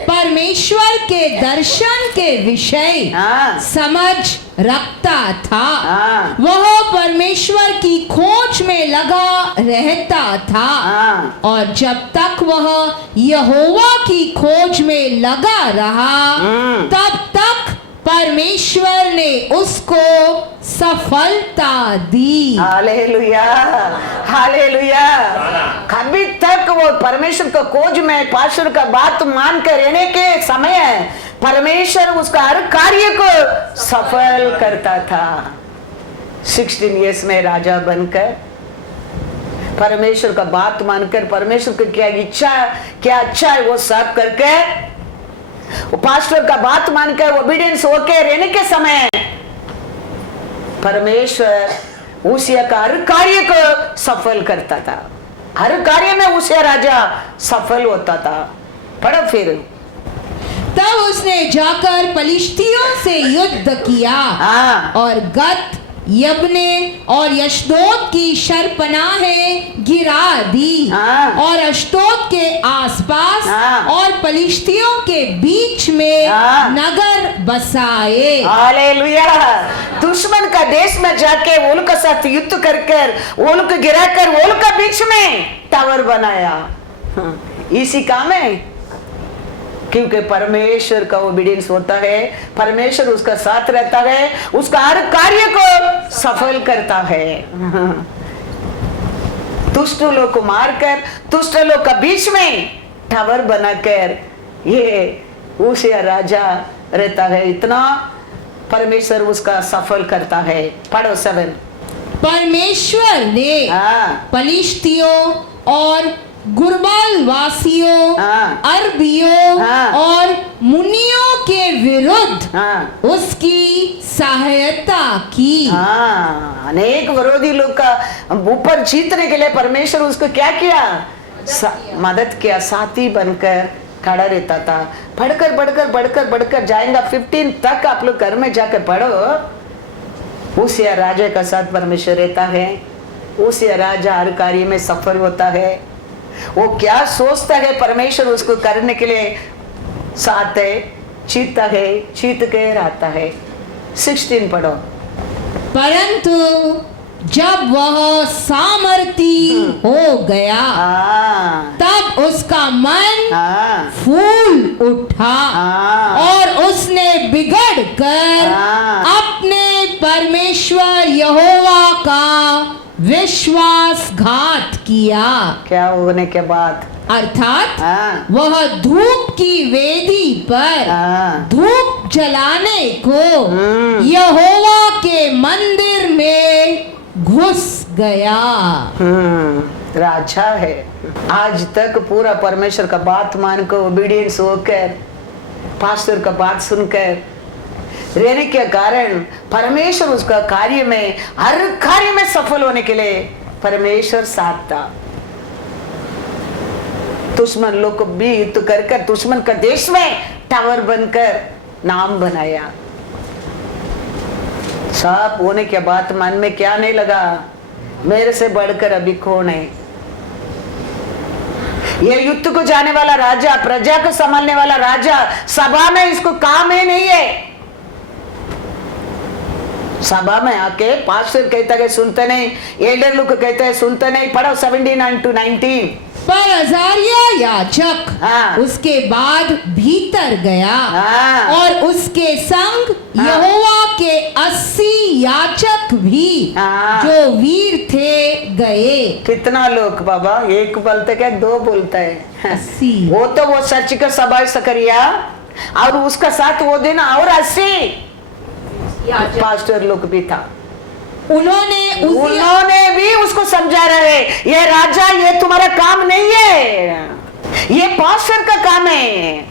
परमेश्वर के दर्शन के विषय समझ रखता था। वह परमेश्वर की खोज में लगा रहता था, और जब तक वह यहोवा की खोज में लगा रहा, तब तक परमेश्वर ने उसको सफलता दी। Hallelujah, hallelujah. कभी तक वो परमेश्वर को खोज में, पास्टर का बात मान कर रहने के समय परमेश्वर उसका हर कार्य को सफल करता था। 16 years में राजा बनकर, परमेश्वर का बात मानकर, परमेश्वर को क्या इच्छा, क्या अच्छा है वो सब करके, वो पास्टर का बात मानकर ओबीडियंस होके रहने के समय परमेश्वर उसिया का हर कार्य को सफल करता था। हर कार्य में उसिया राजा सफल होता था। पढ़ो फिर। तब उसने जाकर पलिश्तियों से युद्ध किया हाँ। और गत, यब्ने और यशदोद की शरपनाहें गिरा दी हाँ। और अश्दोद के आसपास हाँ। और पलिश्तियों के बीच में हाँ। नगर बसाए। हालेलुया। दुश्मन का देश में जाके वो लोग के साथ युद्ध कर कर, वो लोग को गिरा कर, वो लोग का बीच में टावर बनाया। इसी काम है, क्योंकि परमेश्वर का ओबीडियंस होता है, परमेश्वर उसका साथ रहता है, उसका हर कार्य को सफल करता है। दुष्ट लोग को मारकर, दुष्ट लोग का बीच में टावर बनाकर ये उसे राजा रहता है, इतना परमेश्वर उसका सफल करता है। पढ़ो 7। परमेश्वर ने हाँ। पलिश्तियों और गुरबाल वासियों, हाँ। अरबियों हाँ। और मुनियों के विरुद्ध हाँ। उसकी सहायता की। हाँ, अनेक विरोधी लोग का ऊपर जीतने के लिए परमेश्वर उसको क्या किया? मदद किया, साथी बनकर खड़ा रहता था। बढ़कर बढ़कर बढ़कर बढ़कर जाएगा 15 तक। आप लोग घर में जाकर पढ़ो। उस राजा का साथ परमेश्वर रहता है, उस राजा हर कार्य में सफल होता है। वो क्या सोचता है परमेश्वर उसको करने के लिए साथ है, चीता है, चीत के रहता है। 16 पढ़ो। परंतु जब वह सामर्थी हो गया हाँ। तब उसका मन हाँ। फूल उठा हाँ। और उसने बिगड़ कर हाँ। अपने परमेश्वर यहोवा का विश्वासघात किया। क्या होने के बाद? अर्थात हाँ। वह धूप की वेदी पर हाँ। धूप जलाने को यहोवा के मंदिर में घुस गया। राजा है। आज तक पूरा परमेश्वर का बात मान को ओबीडियंस होकर, पास्टर का बात सुनकर रहने के कारण परमेश्वर उसका कार्य में, हर कार्य में सफल होने के लिए परमेश्वर साथ था। दुश्मन लोग को भी युद्ध कर कर दुश्मन का देश में टावर बनकर नाम बनाया। सब होने के बाद मन में क्या नहीं लगा? मेरे से बढ़कर अभी कौन है? ये युद्ध को जाने वाला राजा, प्रजा को संभालने वाला राजा, सभा में इसको काम ही नहीं है। सभा में आके पास्टर कहता है सुनते नहीं, एल्डर लोग कहते हैं सुनते नहीं। पढ़ो 17 to 19। पर अजारिया याजक हाँ। उसके बाद भीतर गया हाँ। और उसके संग हाँ। यहोवा के 80 याजक भी हाँ। जो वीर थे गए। कितना लोग बाबा? एक बोलते क्या, दो बोलते हैं? 80। वो तो वो सच का सभा सकरिया और उसका साथ वो दिन और 80 पास्टर लोग भी था। उन्होंने भी उसको समझा रहे, ये राजा, ये तुम्हारा काम नहीं है, ये पास्टर का काम है।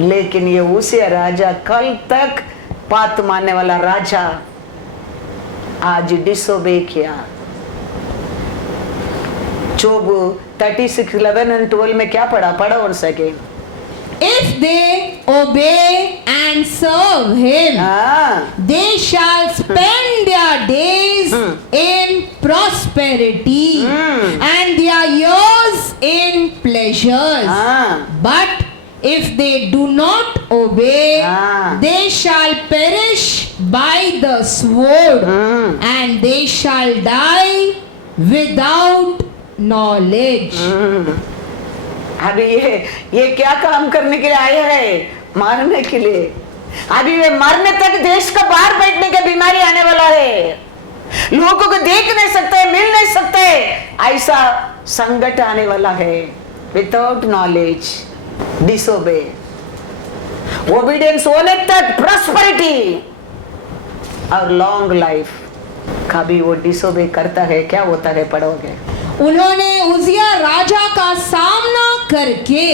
लेकिन ये उसे राजा, कल तक बात मानने वाला राजा, आज डिसोबे किया। जोब 36, 11 and 12 में क्या पढ़ा? पढ़ा और सके। If they obey and serve him, they shall spend their days in prosperity and their years in pleasures. But if they do not obey, they shall perish by the sword and they shall die without knowledge. अभी ये क्या काम करने के लिए आए हैं? मारने के लिए। अभी वे मरने तक देश का बाहर बैठने की बीमारी आने वाला है। लोगों को देख नहीं सकते, मिल नहीं सकते, ऐसा संकट आने वाला है। विदाउट नॉलेज, डिसोबे, ओबीडियंस होने तक प्रॉस्पेरिटी और लॉन्ग लाइफ। कभी वो डिसोबे करता है, क्या होता है? पढ़ोगे। उन्होंने उजिया राजा का सामना करके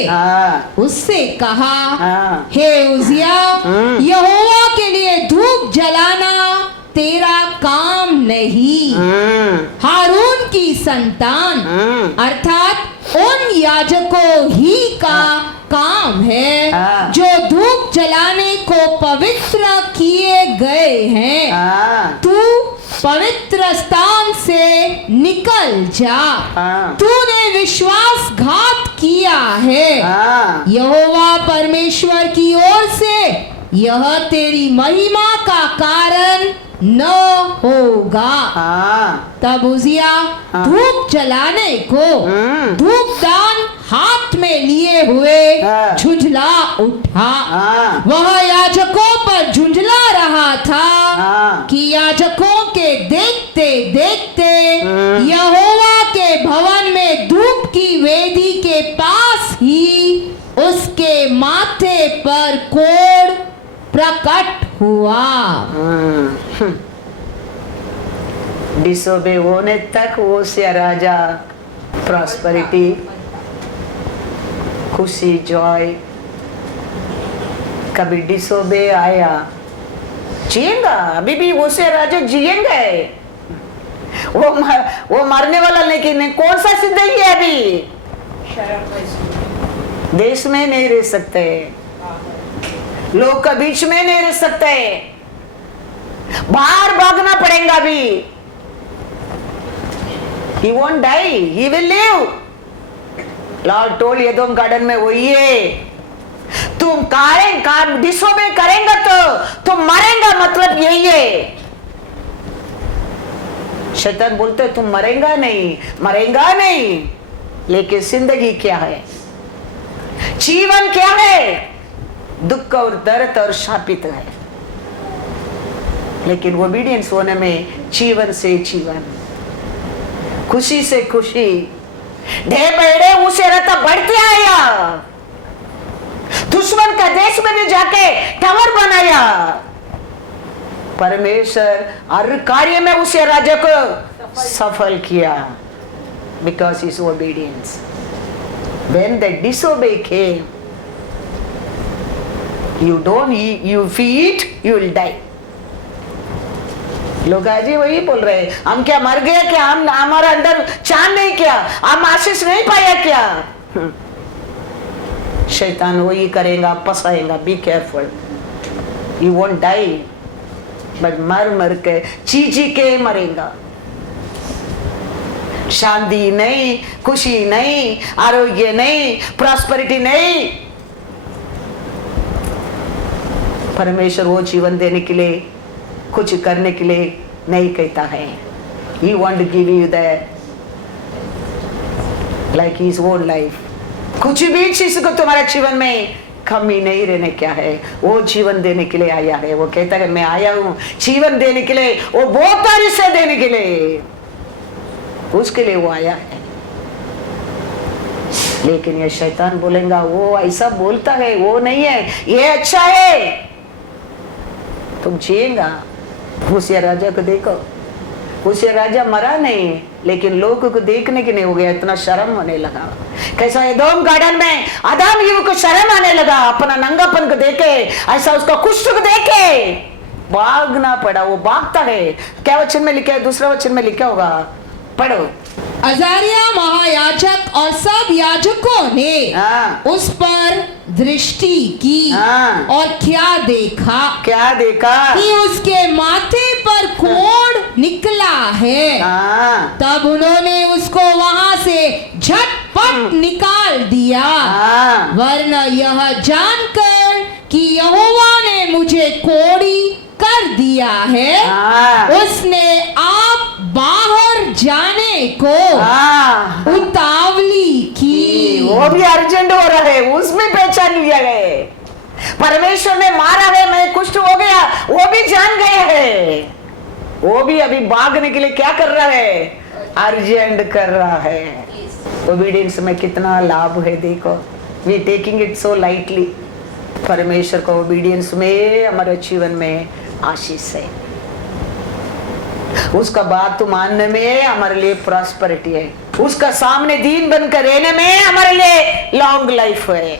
उससे कहा, हे उजिया, यहोवा के लिए धूप जलाना तेरा काम नहीं। हारून की संतान अर्थात उन याजकों ही का काम है हाँ। जो धूप जलाने को पवित्र किए गए हैं। हाँ तू पवित्र स्थान से निकल जा। हाँ तूने विश्वासघात किया है। हाँ यहोवा परमेश्वर की ओर से यह तेरी महिमा का कारण न होगा। हाँ तब उजिया हाँ। धूप जलाने को धूपदान हाथ में लिए हुए हाँ। झुंझला उठा। हाँ वह याजकों पर झुंझला रहा था हाँ। कि याजकों के देखते देखते यहोवा के भवन में धूप की वेदी के पास ही उसके माथे पर कोढ़ प्रकट हुआ। डिसोबे होने तक वो से राजा प्रॉस्पेरिटी, खुशी, जॉय, कभी डिसोबे आया, जिएगा अभी भी वो से राजा जिएंगे। वो मरने वाला, लेकिन कौन सा सिद्धि है अभी? देश में नहीं रह सकते, लोग के बीच में नहीं रह सकते, बाहर भागना पड़ेगा अभी। He won't die, he will live. Lord told Edom garden में वही है, तुम डिसोबे करेंगे तो तुम मरेंगे, मतलब यही है। शैतान बोलते तुम मरेंगा नहीं, लेकिन जिंदगी क्या है, जीवन क्या है? दुख और दर्द और शापित है, लेकिन ओबीडियंस होने में जीवन से जीवन, खुशी से खुशी, ढेर बड़े उसे रहता बढ़ते आया, दुश्मन का देश में भी जाके टावर बनाया। परमेश्वर हर कार्य में उसे राजा को सफल किया, because his obedience. When the disobey came, you feed, you will die. लोग आज ही वही बोल रहे हैं, हम क्या मर गए क्या? हम हमारा अंदर चांद नहीं क्या? हम आशीष नहीं पाया क्या? शैतान वही करेगा, फंसाएगा। Be careful, you won't die, but मर के जी के मरेगा। शांति नहीं, खुशी नहीं, आरोग्य नहीं, प्रॉस्पेरिटी नहीं। परमेश्वर वो जीवन देने के लिए, कुछ करने के लिए नहीं कहता है। He want to give you that like his own life. कुछ भी चीज को तुम्हारे जीवन में कमी नहीं रहने क्या है, वो जीवन देने के लिए आया है। वो कहता है मैं आया हूँ जीवन देने के लिए, वो बहुत तारीफ से देने के लिए, उसके लिए वो आया है। लेकिन ये शैतान बोलेगा वो ऐसा बोलता है, वो नहीं है, ये अच्छा है, तुम जिएगा। उसे राजा को देखो, उसे राजा मरा नहीं, लेकिन लोगों को देखने के नहीं हो गया, इतना शर्म होने लगा। कैसा एदोम गार्डन में आदम ईव को शर्म आने लगा, अपना नंगापन को देखे, ऐसा उसका कुष्ठ को देखे भागना पड़ा। वो भागता है, क्या वचन में लिखा है? दूसरा वचन में लिखा होगा, पढ़ो। अजारिया महायाजक और सब याजकों ने उस पर दृष्टि की और क्या देखा कि उसके माथे पर कोढ़ निकला है। तब उन्होंने उसको वहां से झटपट निकाल दिया, वरना यह जानकर कि यहोवा ने मुझे कोढ़ी कर दिया है, उसने आप बाहर जाने को उतावली की। वो भी अर्जेंट हो रहा है, उसमें पहचान लिया गए। परमेश्वर ने मारा है, मैं कुष्ठ हो गया, वो भी जान गया है। वो भी अभी भागने के लिए क्या कर रहा है? अर्जेंट कर रहा है। ओबीडियंस में कितना लाभ है देखो, we taking it so lightly. परमेश्वर का ओबीडियंस में हमारे जीवन में आशीष है, उसका बात मानने में हमारे लिए प्रॉस्पेरिटी है, उसका सामने दीन बनकर रहने में हमारे लिए लॉन्ग लाइफ है।